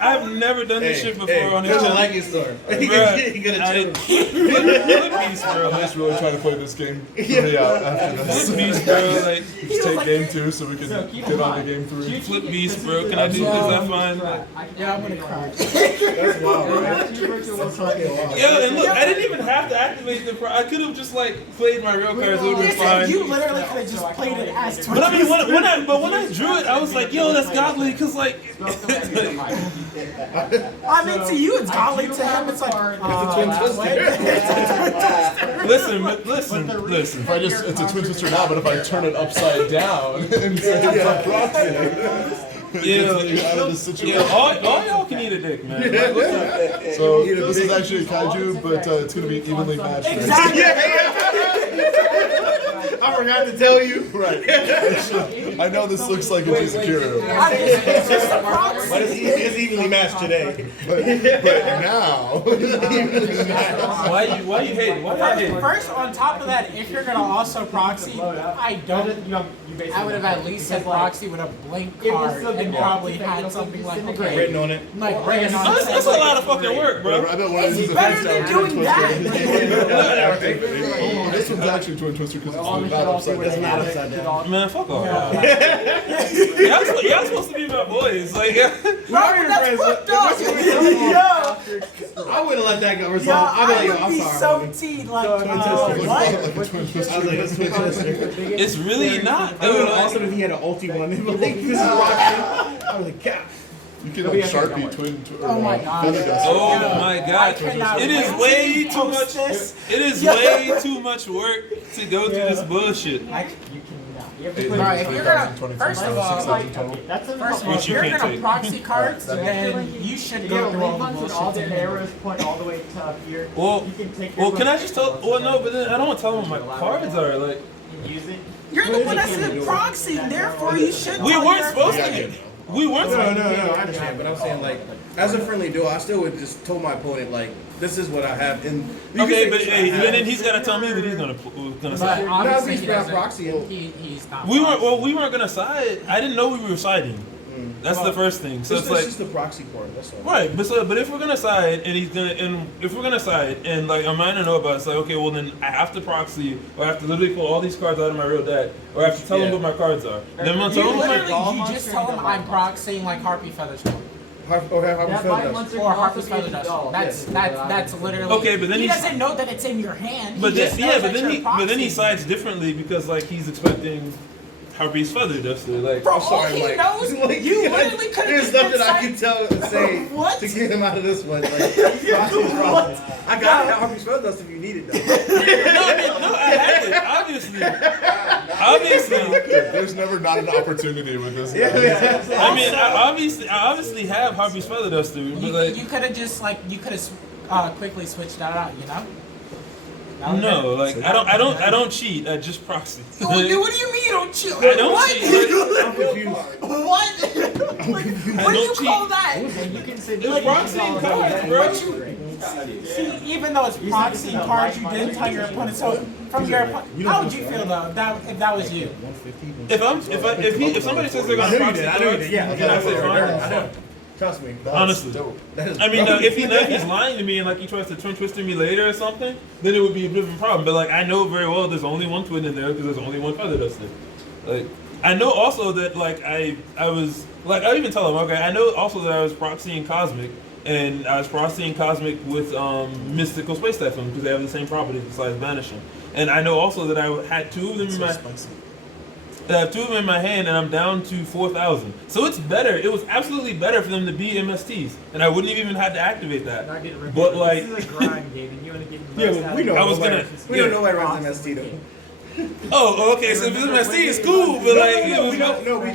I've never done this shit before on this There's a channel. lightning storm. Bruh, He gonna chill. Flip beast, bro. I'm just really trying to play this game for me out after this. Flip beast, bro. Like Just take game 2 so we can get on to game 3. flip beast, bro. Can I do? Is that fine? Yeah, I'm gonna cry. That's wild, I right? have 2 virtual cards. Yo, and look, I didn't even have to activate the. I could have just like played my real cards. It would have been fine. You literally could have just played it as But I mean, when I drew it, I was like, yo, that's godly, cause like. I mean, to you it's godly. To him it's like, Listen. If I just, it's a twin twister now, but if I turn it upside down and say it's a proxy, Yeah, you out of the situation. yeah, all y'all can eat a dick, man. Like, listen, So this is actually a kaiju, but it's gonna be evenly matched. right? exactly. I forgot to tell you. Right. I know this looks like a Chizukiro, It's just a proxy. But it's evenly matched today. but now. why you hating? Why you hating? First, on top of that, if you're gonna also proxy, I would have at least said proxy with a blank card and probably had something like, okay, Written on it. like bring it on. That's a lot of fucking work, bro. I bet one of these It's is a better twin than doing that. Oh, this one's actually twin twister because it's not upside It's down. not upside down. Man, fuck off. Y'all supposed to be my boys. Like, That's fucked up. Yo, I wouldn't let that go yo, resolve. I'd be I like, yo, would I'm be sorry. so homie. teed like, Like what? a twin I twister. was like, it's twin twister. it's really not. I would have Dude, also if he had an ulti one. He'd be like, this is proxy. I was like, God. You can like Sharpie twin. Oh my God. feather duster. Oh Yeah. my I god. cannot It is wait way to too post much. this. It is Yeah. way too much work to go through this bullshit. You have to Eight put Alright, if you're gonna, 3,000, first of all, 6,000 total. That's a first of all, Which if you you're can't gonna take. proxy cards, Right. then you should You go get through all the refunds with bullshit. all the to arrows point all the way to up here. Well, You can take well, can I just tell? Well, no, but then I don't want to tell them what my cards are. Like, use it. You're the one that said proxy, therefore you should. we tell weren't your supposed opponent. to. We weren't. No, I understand, but I'm saying like, as a friendly duo, I still would just told my opponent like, this is what I have, and you can Okay, say but this is hey, what I have. then he's gonna tell me that he's gonna But side. obviously he's he not doesn't. proxying. He's not. We weren't. Well, we weren't gonna side. I didn't know we were siding. That's the first thing. So It's it's like just the proxy part. That's all. right, but if we're gonna side if we're gonna side and like I'm not gonna know about it, it's like okay, well then I have to proxy or I have to literally pull all these cards out of my real deck or I have to tell them what my cards are. Then I'm gonna tell them You just tell them I'm proxying like Harpy Featherstorm. Or Harpy's Feather Duster. That's literally. Okay, but then he he's- doesn't know that it's in your hand. But He just then, knows but that then you're he proxying. sides differently because like he's expecting Harpy's Feather Duster. Like Bro, I'm sorry, all he Mike. knows, Like, you literally could have There's just nothing I can say What? to get him out of this one. Like, proxy is wrong. I got Harpy's Feather Dust if you need it though. no, I have it. Obviously. There's never not an opportunity with this guy. I mean, I obviously have Harpy's Feather Duster, but like You could have just quickly switched that out, you know? That would've no, been- like I don't cheat. I just proxy. What do you mean you don't cheat? I don't what? cheat. I'm confused. What? What do you cheat. call that? You can say It's proxying cards, bro. See, even though it's proxying cards, you didn't tell your opponent. So from your opponent, how would you feel though if that was you? If somebody says they're gonna proxy cards, Yeah, then I say fine. I know. Trust me. Honestly. That is I mean, if he's lying to me and like he tries to twin twister me later or something, then it would be a different problem. But like I know very well there's only one twin in there because there's only one feather duster. Like I know also that like I was like I even tell him okay I know also that I was proxying Cosmic and I was proxying Cosmic with Mystical Space Typhoon because they have the same properties besides Banishing. And I know also that I had two of them in my. I have two of them in my hand and I'm down to 4,000. So it's better. It was absolutely better for them to be MSTs, and I wouldn't have even had to activate that. But like, this is a grind game, and you want to get the Yeah, most but out we of know. it. I was gonna- We don't know why runs MST though. oh, okay. So if it's MST, it's cool. But like, it was we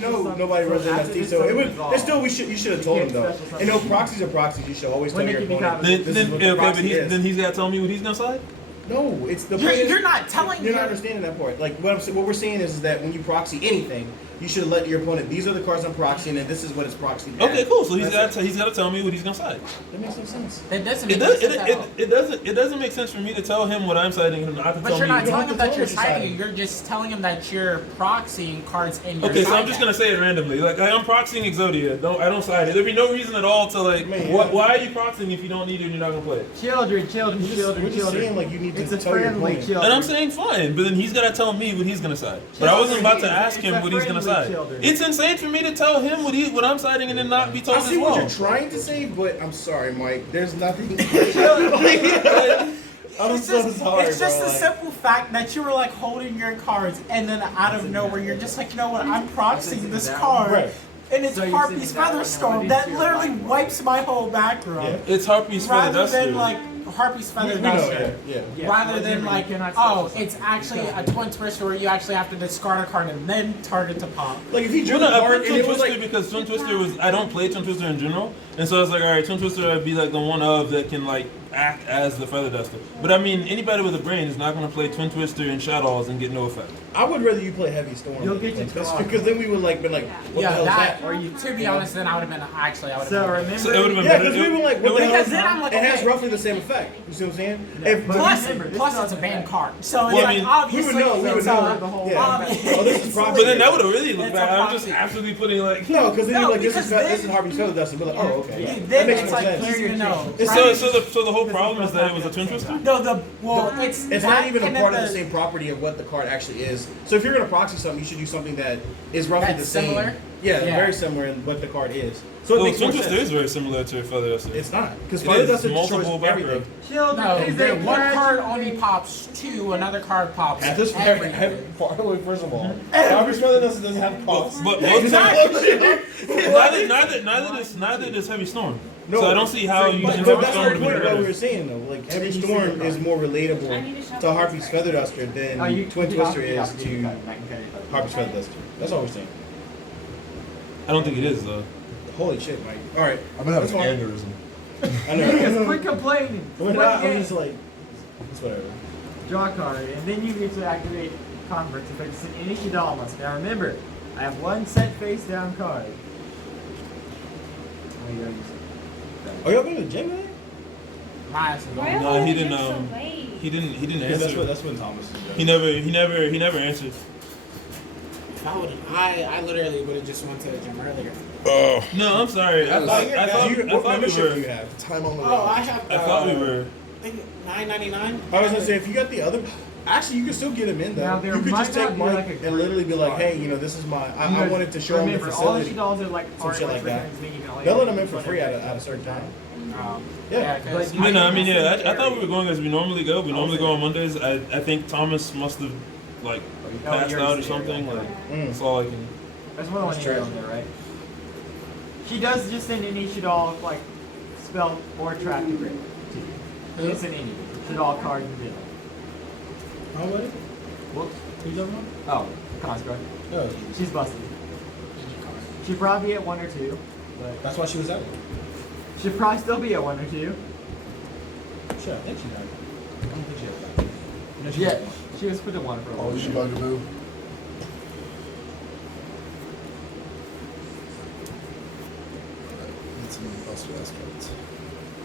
know nobody runs MST. So it would. There's still you should have told him though. And no, proxies are proxies. You should always tell your opponent. then This is what the okay, but proxy is. then he's got to tell me what he's gonna side. No, it's the point. You're not telling You're me. not understanding that part. Like what we're saying is that when you proxy anything, you should let your opponent. These are the cards I'm proxying, and this is what it's proxied. Okay, as. cool. So he's That's got to tell me what he's gonna side. That makes no sense. That doesn't It make does. sense at all. It doesn't make sense for me to tell him what I'm siding and not to But tell you're me. not telling him that you're tell him siding. You're just telling him that you're proxying cards in your Okay, side so I'm just deck. gonna say it randomly. Like I'm proxying Exodia. I don't side it. There'd be no reason at all to like. Man, Why are you proxying if you don't need it and you're not gonna play it? Children, We're just saying like you need to It's a tell your friendly opponent. children. And I'm saying fine, but then he's gotta tell me what he's gonna side. But I wasn't about to ask him what he's gonna side. It's insane for me to tell him what I'm siding and then not be told I as see what well. you're trying to say, but I'm sorry, Mike. There's nothing. I'm It's so just, sorry, it's just bro. the simple fact that you were like holding your cards and then out of nowhere you're just like, you know what, I'm proxying this card. Right. And it's So you're Harpy's sitting down Featherstorm and that you're literally like- wipes my whole back row. Yeah. It's Harpy's Feather Rather Duster. than like Harpy's Feather We know, Duster. yeah. Yeah, Rather well, than you like, cannot oh, special it's actually a twin twister where you actually have to discard a card and then target to pop. Like if he drew Well, the no, I card put and Twin it was Twister like. because Twin Twister was I don't play Twin Twister in general, and so I was like, all right, Twin Twister would be like the one of that can like act as the Feather Duster. But I mean, anybody with a brain is not going to play Twin Twister and Shaddoll-Trains and get no effect. I would rather you play Heavy Storm. You'll than get your this, draw. because then we would like been like, what the Yeah, hell is that, that? or you, to be honest, then I would have been, actually, I would have So been. remember, So it would have been Yeah, better. because we were like, It what the hell Because is then that? I'm like, It has okay. roughly the same effect. You see what I'm saying? Yeah, If- but Plus, remember, this plus it's a doesn't banned matter. card. So Well, it's I like, mean, obviously, we would know. it's the whole Yeah. obvious. Oh, this is proxy. But then that would have really looked It's bad. a I'm just proxy. absolutely putting like. No, because then No, you're like, this because is then- Harvey's Feather Dust. We're like, oh, okay. Yeah, That then makes it's no like, sense. you know. So the whole problem is that it was a Twin Twister? No, well, it's It's that not even a and part then of the same property of what the card actually is. So if you're gonna proxy something, you should do something that is roughly That's the same. similar? Yeah, Yeah. very similar in what the card is. So it Well, makes Twin more Twister sense. is very similar to Feather Duster. It's not because It Feather is. Duster Multiple destroys everything. background. Children, No, is there, a one card graduate- only pops two, another card pops At this everything. first of all, Harvey's Feather Dust doesn't have costs. But neither does Heavy Storm. No, so I don't see how you But, can but Heavy that's Storm the would point be of what we better. were saying though. Like Heavy Storm is more relatable to Harpy's Feather Duster than Oh, you- Twin you Twister have is to to cut it, I can cut it. Harpy's Feather Duster. That's all we're saying. I don't think it is though. Holy shit, Mike. All right. I'm gonna have That's an fine. aneurysm. I Niggas, know. quit complaining. We're Play not, the I'm game. just like, it's whatever. Draw a card, and then you get to activate converts if it's any Shaddoll monster. Now remember, I have one set face down card. Oh, you already said Are y'all going to the gym, man? My ass is Why going. No, are he you didn't, so um, late? He didn't That's answer. when Thomas is He never answered. I literally would have just went to the gym earlier. No, I'm sorry. I thought What we membership do you were. have? Time on the Oh, road. I have. I thought we were. I think $9.99. I was gonna say if you got the other, actually you can still get him in Now, though. there You could might just take not be, Mike like, a and literally be like, group hey, you know, this is my. I wanted to show him the Remember, all the facility. Shaddoll-Trains are like Some art shit like that. things you can only They'll let do him in for like free a at a certain time. Yeah, Yeah. But No, I mean, yeah, I thought we were going as we normally go. We normally go on Mondays. I think Thomas must have, like, passed you're out or there, something. yeah. Like, Mm. that's all I can. There's more than one hero in there, right? She does just send any Shaddoll, like, spell or trap to grade. It's an any. Shaddoll card in the middle. How about it? Whoops. Who's up now? Oh, Conscript. Oh, She's busted. She'd probably be at 1 or 2, but that's why she was out. she'd probably still be at 1 or 2. Sure, I think she died. I don't think she ever died. No, she Yeah, died. she was put at 1 for a while. Always your bugaboo. Need some buster ass cards.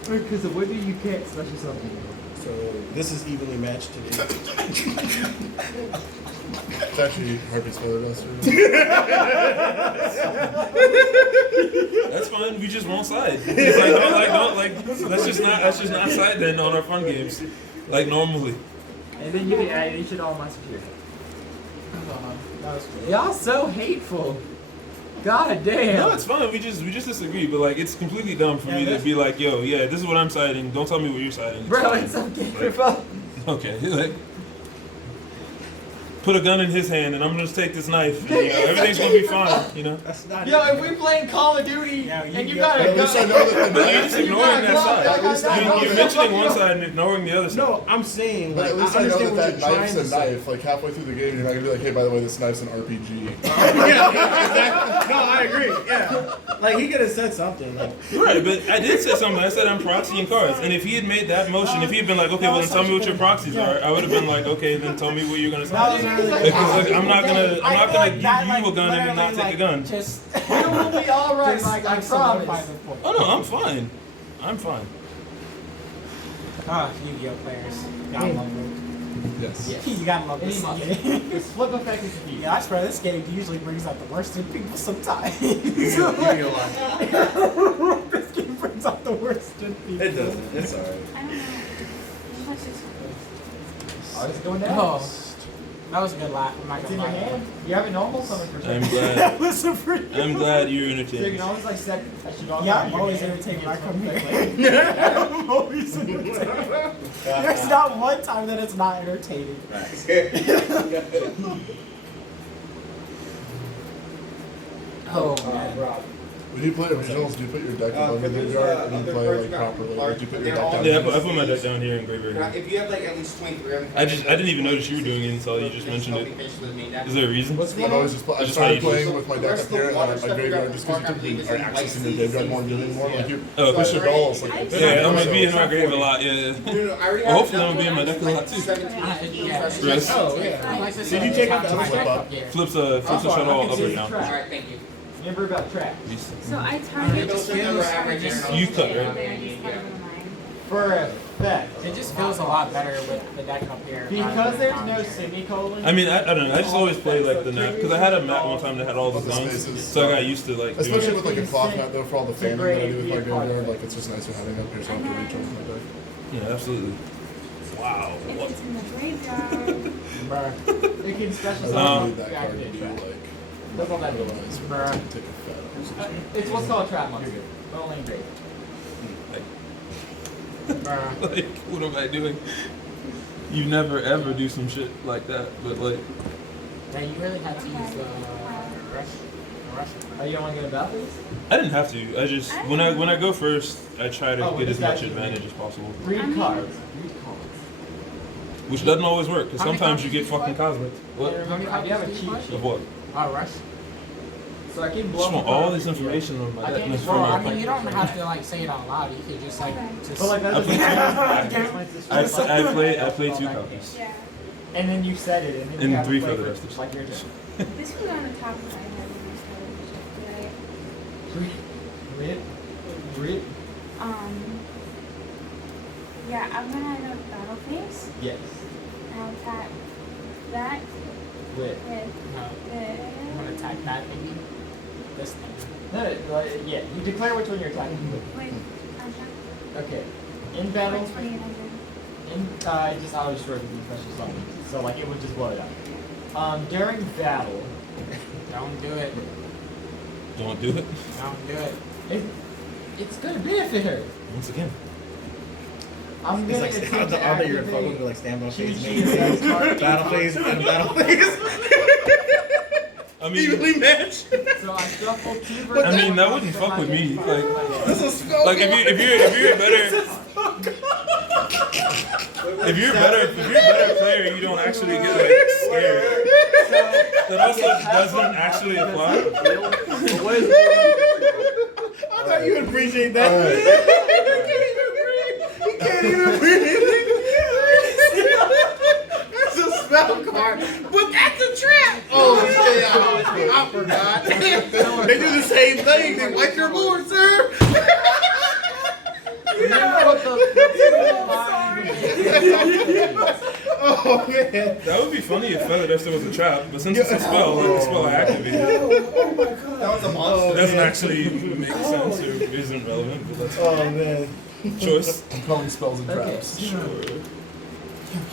Because of Woody, you can't special something. So this is evenly matched today. It's actually Harpy's Feather Duster. That's fine. We just won't side. It's don't. Let's just not side then on our fun games, like normally. And then you can add any Shaddoll monster here. That was cool. Y'all so hateful. God damn. No, it's fine. We just disagree, but like it's completely dumb for me to be like, yo, yeah, this is what I'm siding. Don't tell me what you're siding. Bro, it's okay. You're fine. Okay, like put a gun in his hand, and I'm gonna just take this knife. And, you know, everything's gonna be fine. You know. That's not Yo, it. if we playing Call of Duty Yeah, and you you got a At least I gun, know that But you're just ignoring that side. At least I know You're that. mentioning one side and ignoring the other side. No, I'm saying But like at least I I know understand that what that you're knife's trying a to say. knife. Like halfway through the game, you're not gonna be like, hey, by the way, this knife's an RPG. No, I agree. Yeah, like he could have said something. Like Right, but I did say something. I said I'm proxying cards, and if he had made that motion, if he had been like, okay, well then tell me what your proxies are, I would have been like, okay, then tell me what you're gonna say. Because like, I'm not gonna give you a gun and then not take a gun. Just we will be alright, just Mike, I solidify promise. the point. Oh no, I'm fine. I'm fine. Ah, Yu-Gi-Oh players. Gotta love them. Yes. You gotta love this game. This flip effect is key. Yeah, I swear this game usually brings out the worst in people sometimes. you know This game brings out the worst in people. it doesn't. It's alright. I don't know. How much is Oh, it's going down. Oh, that was a good laugh. I'm not It's in gonna your lie. hand. You have it normal summon for I'm sure. glad. That was a pretty. I'm glad you're So you entertained. can always like set a Shaddoll Yeah, card I'm in your always hand irritated and when I it's come one here. thing. I'm always entertained. There's not one time that it's not entertaining. Oh man. Rob. When you play originals, do you put your deck above your graveyard and you play like properly? Like, do you put your deck down? Yeah, I put my deck down here in graveyard. If you have like at least 23 of them, I didn't even notice you were doing it until you just mentioned it. Is there a reason? I've always just I Just started how you do playing with my deck up here and then my graveyard just because you typically are accessing your graveyard more and doing more. Like you Oh, push okay. your dolls like Yeah, I'm gonna be in my grave a lot. Yeah. No, I already Well, hopefully I'm gonna be in my deck a lot too. 17 Chris? Oh yeah. I like to Did you take out the flip up? Flips a Shaddoll up or down. Alright, thank you. Remember about trap. So I target You cut, right? For effect. It just feels a lot better with the deck up here. Because there's no semicolon. I mean, I don't know. I just always play like the net because I had a map one time that had all the The zones, spaces. so I got used to like. doing especially it. with like a clock mat though for all the fanning that I do with my graveyard, like it's just nicer having up here so I don't have to reach over my deck. Yeah, absolutely. Wow. If What? it's in the graveyard. Bruh. It can special I Um, don't need that card to activate do trap. like That's all that is. otherwise. Bruh. Take a fat. It's what's called a trap monster, but only in grave. Bruh. Like, what am I doing? You never ever do some shit like that, but like, Yeah, you really had to use the rush. Oh, you don't want to get about this? I didn't have to. I just when I go first, I try to Oh, get what as does that much mean? advantage as possible, Read I mean- cards. Read cards. which doesn't always work because How many sometimes you copies get do you fucking cosmic. What? How many copies do you have a cheat sheet? Of what? Oh, rush. So I can I blow just want up a all card. this information on my I deck. can't That's just for Well, my I mean, you don't opinion. have to like say it out loud. You could just like just. But like I that's play I play 2 copies. Yeah. And then you said it, and then And you have 3 to play feather for dusters. like your turn. This was on the top of my head when I started, right? Read. Yeah, I'm gonna have a battle phase. Yes. And I'll tap that. With. With. No. I'm gonna With. attack that thing. This thing. No, yeah. You declare which one you're attacking with. Wait. Contract. Okay. In battle. 2800. Just I'll destroy the special summon. So like it would just blow it up. During battle, Don't do it. Don't do it. Don't do it. it's gonna benefit her. Once again. I'm It's gonna like attempt to all day you're activate. fucking with like standby Cheat phase, sheet main of phase, that battle phase, and battle phase. I mean, Evenly matched. So I shuffle two. I mean, that wouldn't fuck with me. Like, This is spell like if you're better. If you're better player, you don't actually get like scared. That also doesn't actually apply. I thought you would appreciate that. You can't even breathe. That's a spell card. But that's a trap. Oh shit! I forgot. They do the same thing. They wipe your board, sir. Remember what Oh man. That would be funny if Feather Duster was a trap, but since it's a spell, like the spell I activated, That was a monster. it doesn't actually make sense or isn't relevant. But that's Oh man. choice. I'm calling spells and traps. Sure.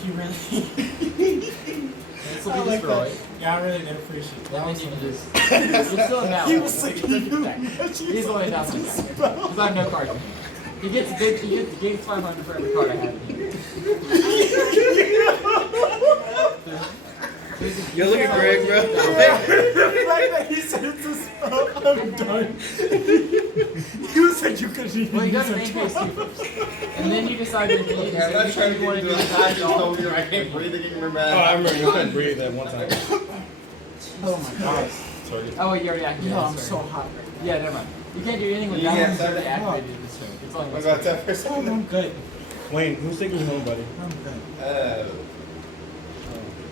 You really? This will be destroyed. Yeah, I really did appreciate that. And then you can just. You're still in battle. He's the only down like that. Because I have no cards in here. He gets 500 for every card I have in here. Yo, look at Greg, bro. The fact that he said it's a spell, I'm done. You said you could use Well, you got the main phase 2 first. And then you decide if I'm not trying to you want get to into do a the I just told you I can't breathe again. Remember? Oh, I remember you couldn't breathe that one time. Oh my god. Target. Oh, wait, you already activated. Yo, I'm sorry. so hot right now. Yeah, never mind. You can't do anything with Yeah, that one sorry. until they activated this turn. It's only I one got turn. that for a Oh, second. I'm good. Wayne, who's taking home, buddy? I'm good.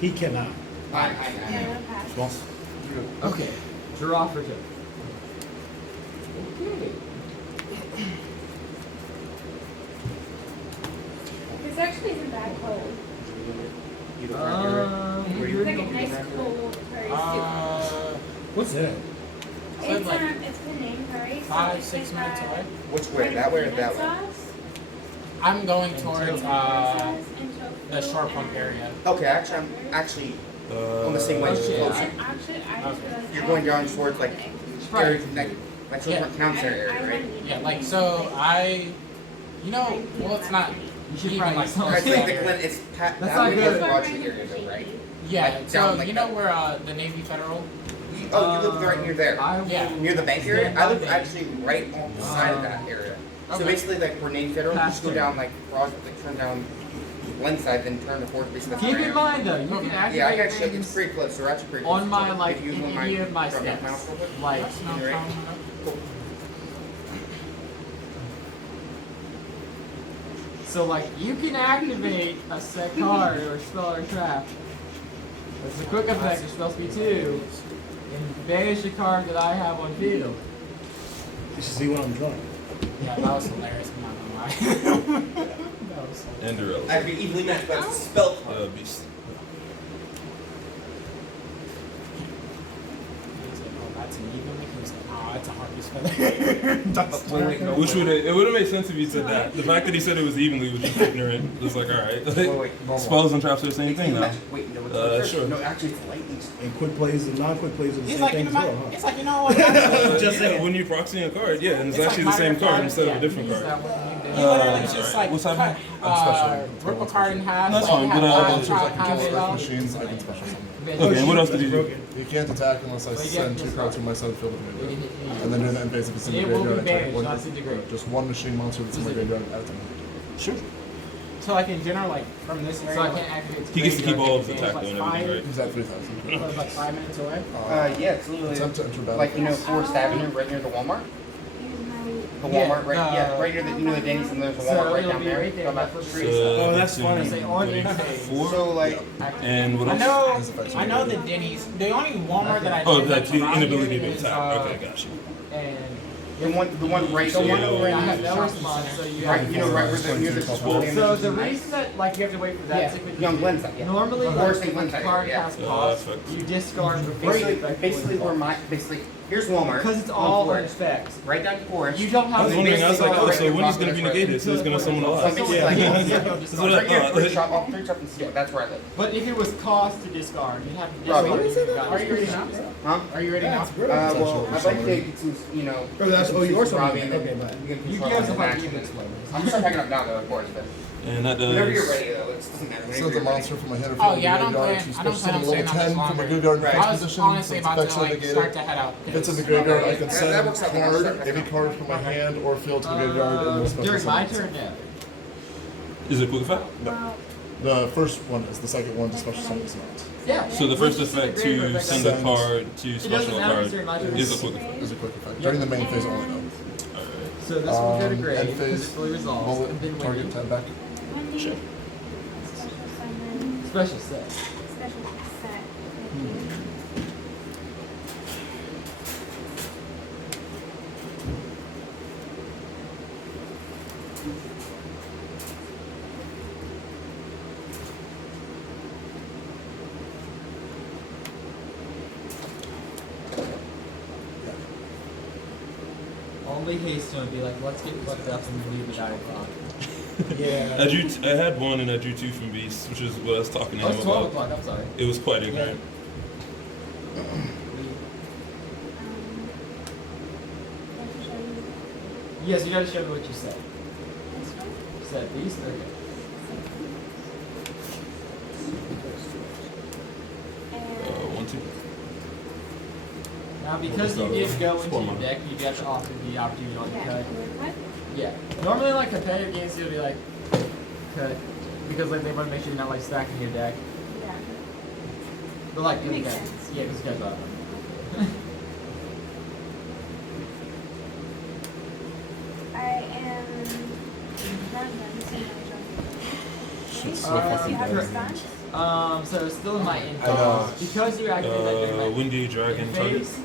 He cannot. I Yeah, no pass. Okay. Draw for two. Okay. This actually isn't that cold. Either right It's here. like a nice cold curry soup. What's that? It's like it's the name curry. So 5, it's 6 like minutes that away. Which way? That way or that way? sauce, I'm going towards tomato sauce, and the tofu, short pump and area. Okay, actually, I'm actually on the same way. Oh, It's shit. closer. And actually, I just realized You're I going down didn't towards like do areas anything. like Yeah. towards town center area, right? Yeah, like so you know, well it's not You should even probably like use something. Right, so like the area. Glen, it's That's that not way good. towards Project area though, right? Yeah, Like, so down like you know that. where the Navy Federal? Oh, you live right near there. I will Yeah. Near the bank area? stand I by live there. actually right on the side of that area. So Okay. basically, like for Navy Federal, you just go Past down like Project, like turn down Glen side, then turn to Fourth Base. That's Keep where I in am. mind though, you can activate Yeah, I got you. It's things pretty close. So we're actually pretty close. on my So like if you wouldn't any of my drop down steps. mouse real quick. Like That's no You ready? problem. so like you can activate a set card or spell or trap. It's a quick effect of spell speed 2 and banish a card that I have on field. You should see what I'm drawing. Yeah, that was hilarious, I'm not gonna lie. That was so And irrelevant. I'd be evenly matched, but it's a spell card. Beast. He's like, oh, that's an even. He's like, oh, that's a Harpy's feather. That's Wait, no. Which would it would have made sense if you said that. The fact that he said it was evenly was just ignorant. It was like, all right, Wait, normal. spells and traps are the same thing now. Wait, no, it's Sure. No, actually, it's lightning. And quick plays and non-quick plays are the He's same like, you thing know, as well, it's huh? like, you know what? Actually, Just yeah, saying. when you proxy a card, yeah, and it's It's actually like the same my card card, instead of a Yeah, different use card. that one. you literally just alright. like What's cut, happening? special. rip a card in half. That's like, fine, have but, one Monsters try, I can have control it like all. machines, I can special summon. Okay, and what else did he do? You can't attack unless I Well, you send get 2 this cards one. from my side field to my You graveyard. can hit And then during the end phase, if it's in the It will be graveyard, I attack banished, one. not disintegrate. Just one machine monster that's in my graveyard at a time. Sure. So like in general, like from this area, So I can't activate. He gets to keep all of his It's attack like though and everything, right? Use that 3,000. it was like 5 minutes away. Yeah, it's literally Attempt to enter battle. like, you know, Forest Avenue, right near the Walmart. The Walmart, right? Yeah, right near the, you know, the Denny's, and there's a So Walmart right it'll down be there. right there, On that that's first the street. Oh, that's funny. Say on in phase. 4. So like, And what I else? know, I know the Denny's. The only Walmart that I Oh, know that's the around inability here to is, attack. Okay, got you. And The one right. The one over I in have the no response, so you Right, have you know, right where the near the So So the reason that like you have to wait for that Yeah, sequence. young Glenn side, yeah. Normally, Of like, course, they if Glenn a side, card yeah. has cost, fuck. you discard before you Basically where my here's Walmart. because it's on all on Forest. specs. Right down to Forest. You don't I have was to wondering, I was like, oh, so when is going going to be negated? So it's going to summon a lot. So Yeah. like, Yeah. That's what right here, I three thought. shop, three shop and see. That's where I live. But if it was cost to discard, you'd have to Robbie. discard. Are you ready now? Huh? Are you ready now? Well, I'd like to get some, Oh, that's yours. Robbie, and then Okay, bye. you can You control guys the will have match. to explain. I'm just packing up now though, of course, but And that whenever you're does. ready though, it doesn't matter. Send the monster from my hand or Oh, from yeah, I the don't graveyard plan- to I don't special plan on summon staying level on this 10 from my longer. graveyard in Right. I fixed was position. honestly So it's about to effectually like negated. start to head out. If it's in the graveyard, I can That send works out when I card, start any card from my hand or field to the graveyard and then special During my summons. turn, yeah. Is it quick effect? Well, The first one is, the second one, the special summons not. Yeah. So the first Once you effect see the to graveyard, send that's a Send- card to It doesn't special matter card during my turn. is a quick effect. Is a quick effect. During the main phase only though. So this will go to End grave, phase, because it's fully resolved, bullet, and then target when 10 back. Wendy, Sure. special summon, special set. special set. Only haste would be like, let's get fucked up and leave the dive clock. Yeah. I had one and I drew two from Beast, which is what I was talking to Oh, him it's 12 about. o'clock, I'm sorry. It was quite ignorant. What to show you? Yes, you gotta show me what you said. This one? You said beast? Okay. And 1, 2. Now, because you did go into Four your mana. deck, you get to offer the opportunity to yeah, cut. what? Yeah. Normally, like competitive games, you'll be like, cut. Because like they want to make sure you're not like stacking your deck. Yeah. But like, It makes okay. sense. Yeah, because you guys are. I am done. Shit's so Ready? fucking You have bad. response? So it's still in my info. I know. Because you activated that during my Windy Dragon target. phase,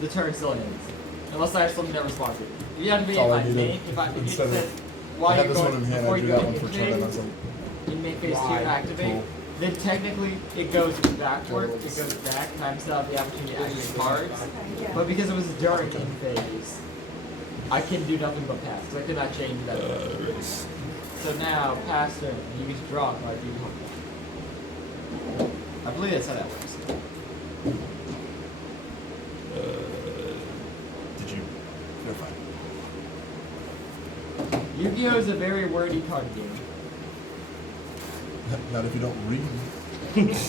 the turn still ends. Unless I have something that responds to it. You have to be in That's all I my needed. main, if you Instead of- said, I while had you're this going, one in hand, before I you drew go that one into for turn, and I phase, was like, in main phase 2 Right. activate, Cool. then technically it goes backwards, it goes back, time still have the opportunity to activate cards. Okay, yeah. But because it was during in phase, I can do nothing but pass, because I could not change that. Race. So now, pass turn, you get to draw a card, you I believe that's how that works. Did you? you're fine. Yu-Gi-Oh! Is a very wordy card game. Not if you don't read.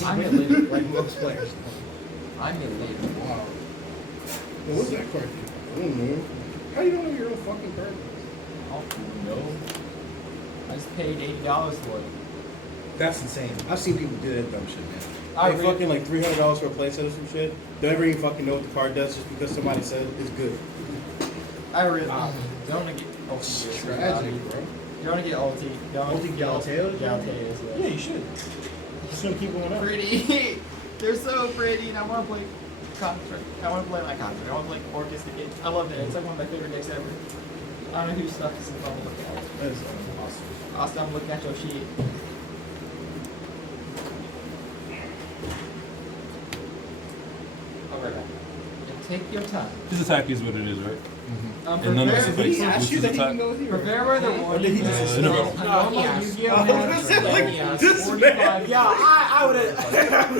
I'm illiterate. Like most players. I'm illiterate. Wow. Well, what's that card? I don't know. How you don't know your own fucking card? Oh, no. I just paid $80 for it. That's insane. I've seen people do that dumb shit, man. I Like really- fucking like $300 for a playset or some shit. Don't ever even fucking know what the card does just because somebody said it's good. I really don't want to get ulti. Tragic, bro. You want to get ulti. Don't Ulti Galateos? Galateos, Yeah, yeah. you should. Just gonna keep going up. Pretty. They're so pretty, and I want to play Construct. I want to play my Construct. I want to play Orcus again. I love it. It's like one of my favorite decks ever. I don't know who stuck this in front of me. That is awesome. Austin, I'm looking at your sheet. I'll be right back. And take your time. His attack is what it is, right? And none of us prepare, affects He asked you which that is he can attack. go with you. prepare where the warning did he is. just- no. A normal Yes. Yu-Gi-Oh! I was gonna has say, like, has this 45 Yeah, I would have.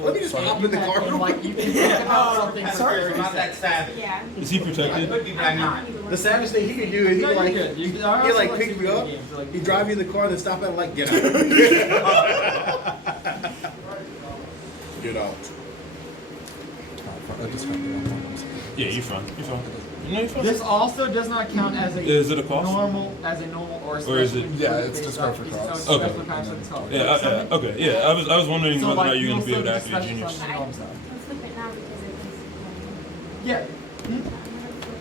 Let me just hop in the car real like, you quick. can think about something for Sorry, 30 I'm not that seconds. savvy. Yeah. Is he protected? Could be, but I'm not. The savage thing he can do is he No, can you're like good. You, he like pick me up, he drive you in the car, then stop at like get out. Get out. I just got the wrong one. I'm sorry. Yeah, you're fine. You're fine. No, you're fine. This also does not count as a Is it a cost? normal or Or is it- Yeah, it's discard for cost. Okay. Okay. Special cost for color. Yeah, okay. Yeah, I was wondering So, whether or like, not you're you gonna be able to also activate get genius. special summon on Let's flip it now because it is. Yeah. I'm gonna flip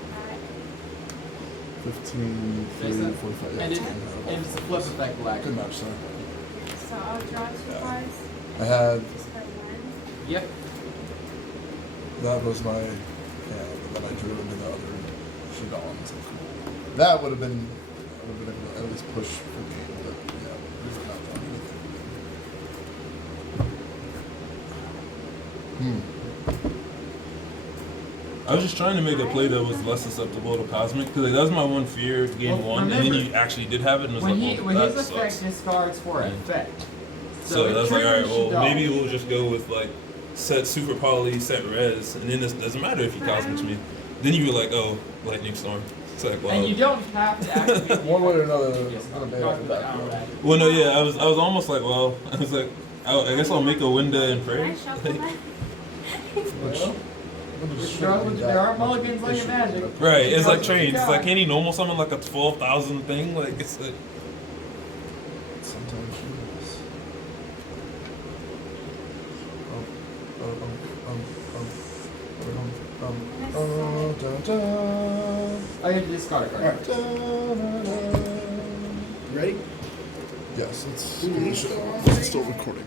that. 15, 30, 45. Yeah, And it's it, fine. and it's a flip effect black. Good match, sir. So I'll draw 2 cards. I had, Discard 1. Yep. that was my then I drew into the other Shaddoll, and it's like, cool. That would have been able to at least push for game, but yeah, we were not done anything. I was just trying to make a play that was less susceptible to Cosmic, because like, that was my one fear game Well, one, and then remember, you actually did have it, and it was when like, when well, his that effect sucks. discards for Yeah. effect. So it that's like, alright, triggers well, Shaddoll. maybe we'll just go with like, set Super Poly, set Res, and then it doesn't matter if he Cosmics me. Then you were like, oh, Lightning Storm. It's like, well. And you don't have to activate One way or another, it's Yes, gonna no, pay off the no, back. no, no. Well, no, yeah, I was almost like, well, I was like, I guess I'll make a window and Can I pray. shuffle that? There are mulligans like in Magic. Right, it's like Because trains. It's like, God. can he normal summon like a 12,000 thing? Like, it's like, Sometimes she is. I get to discard a card. Ready? Yes, it's Please. still recording.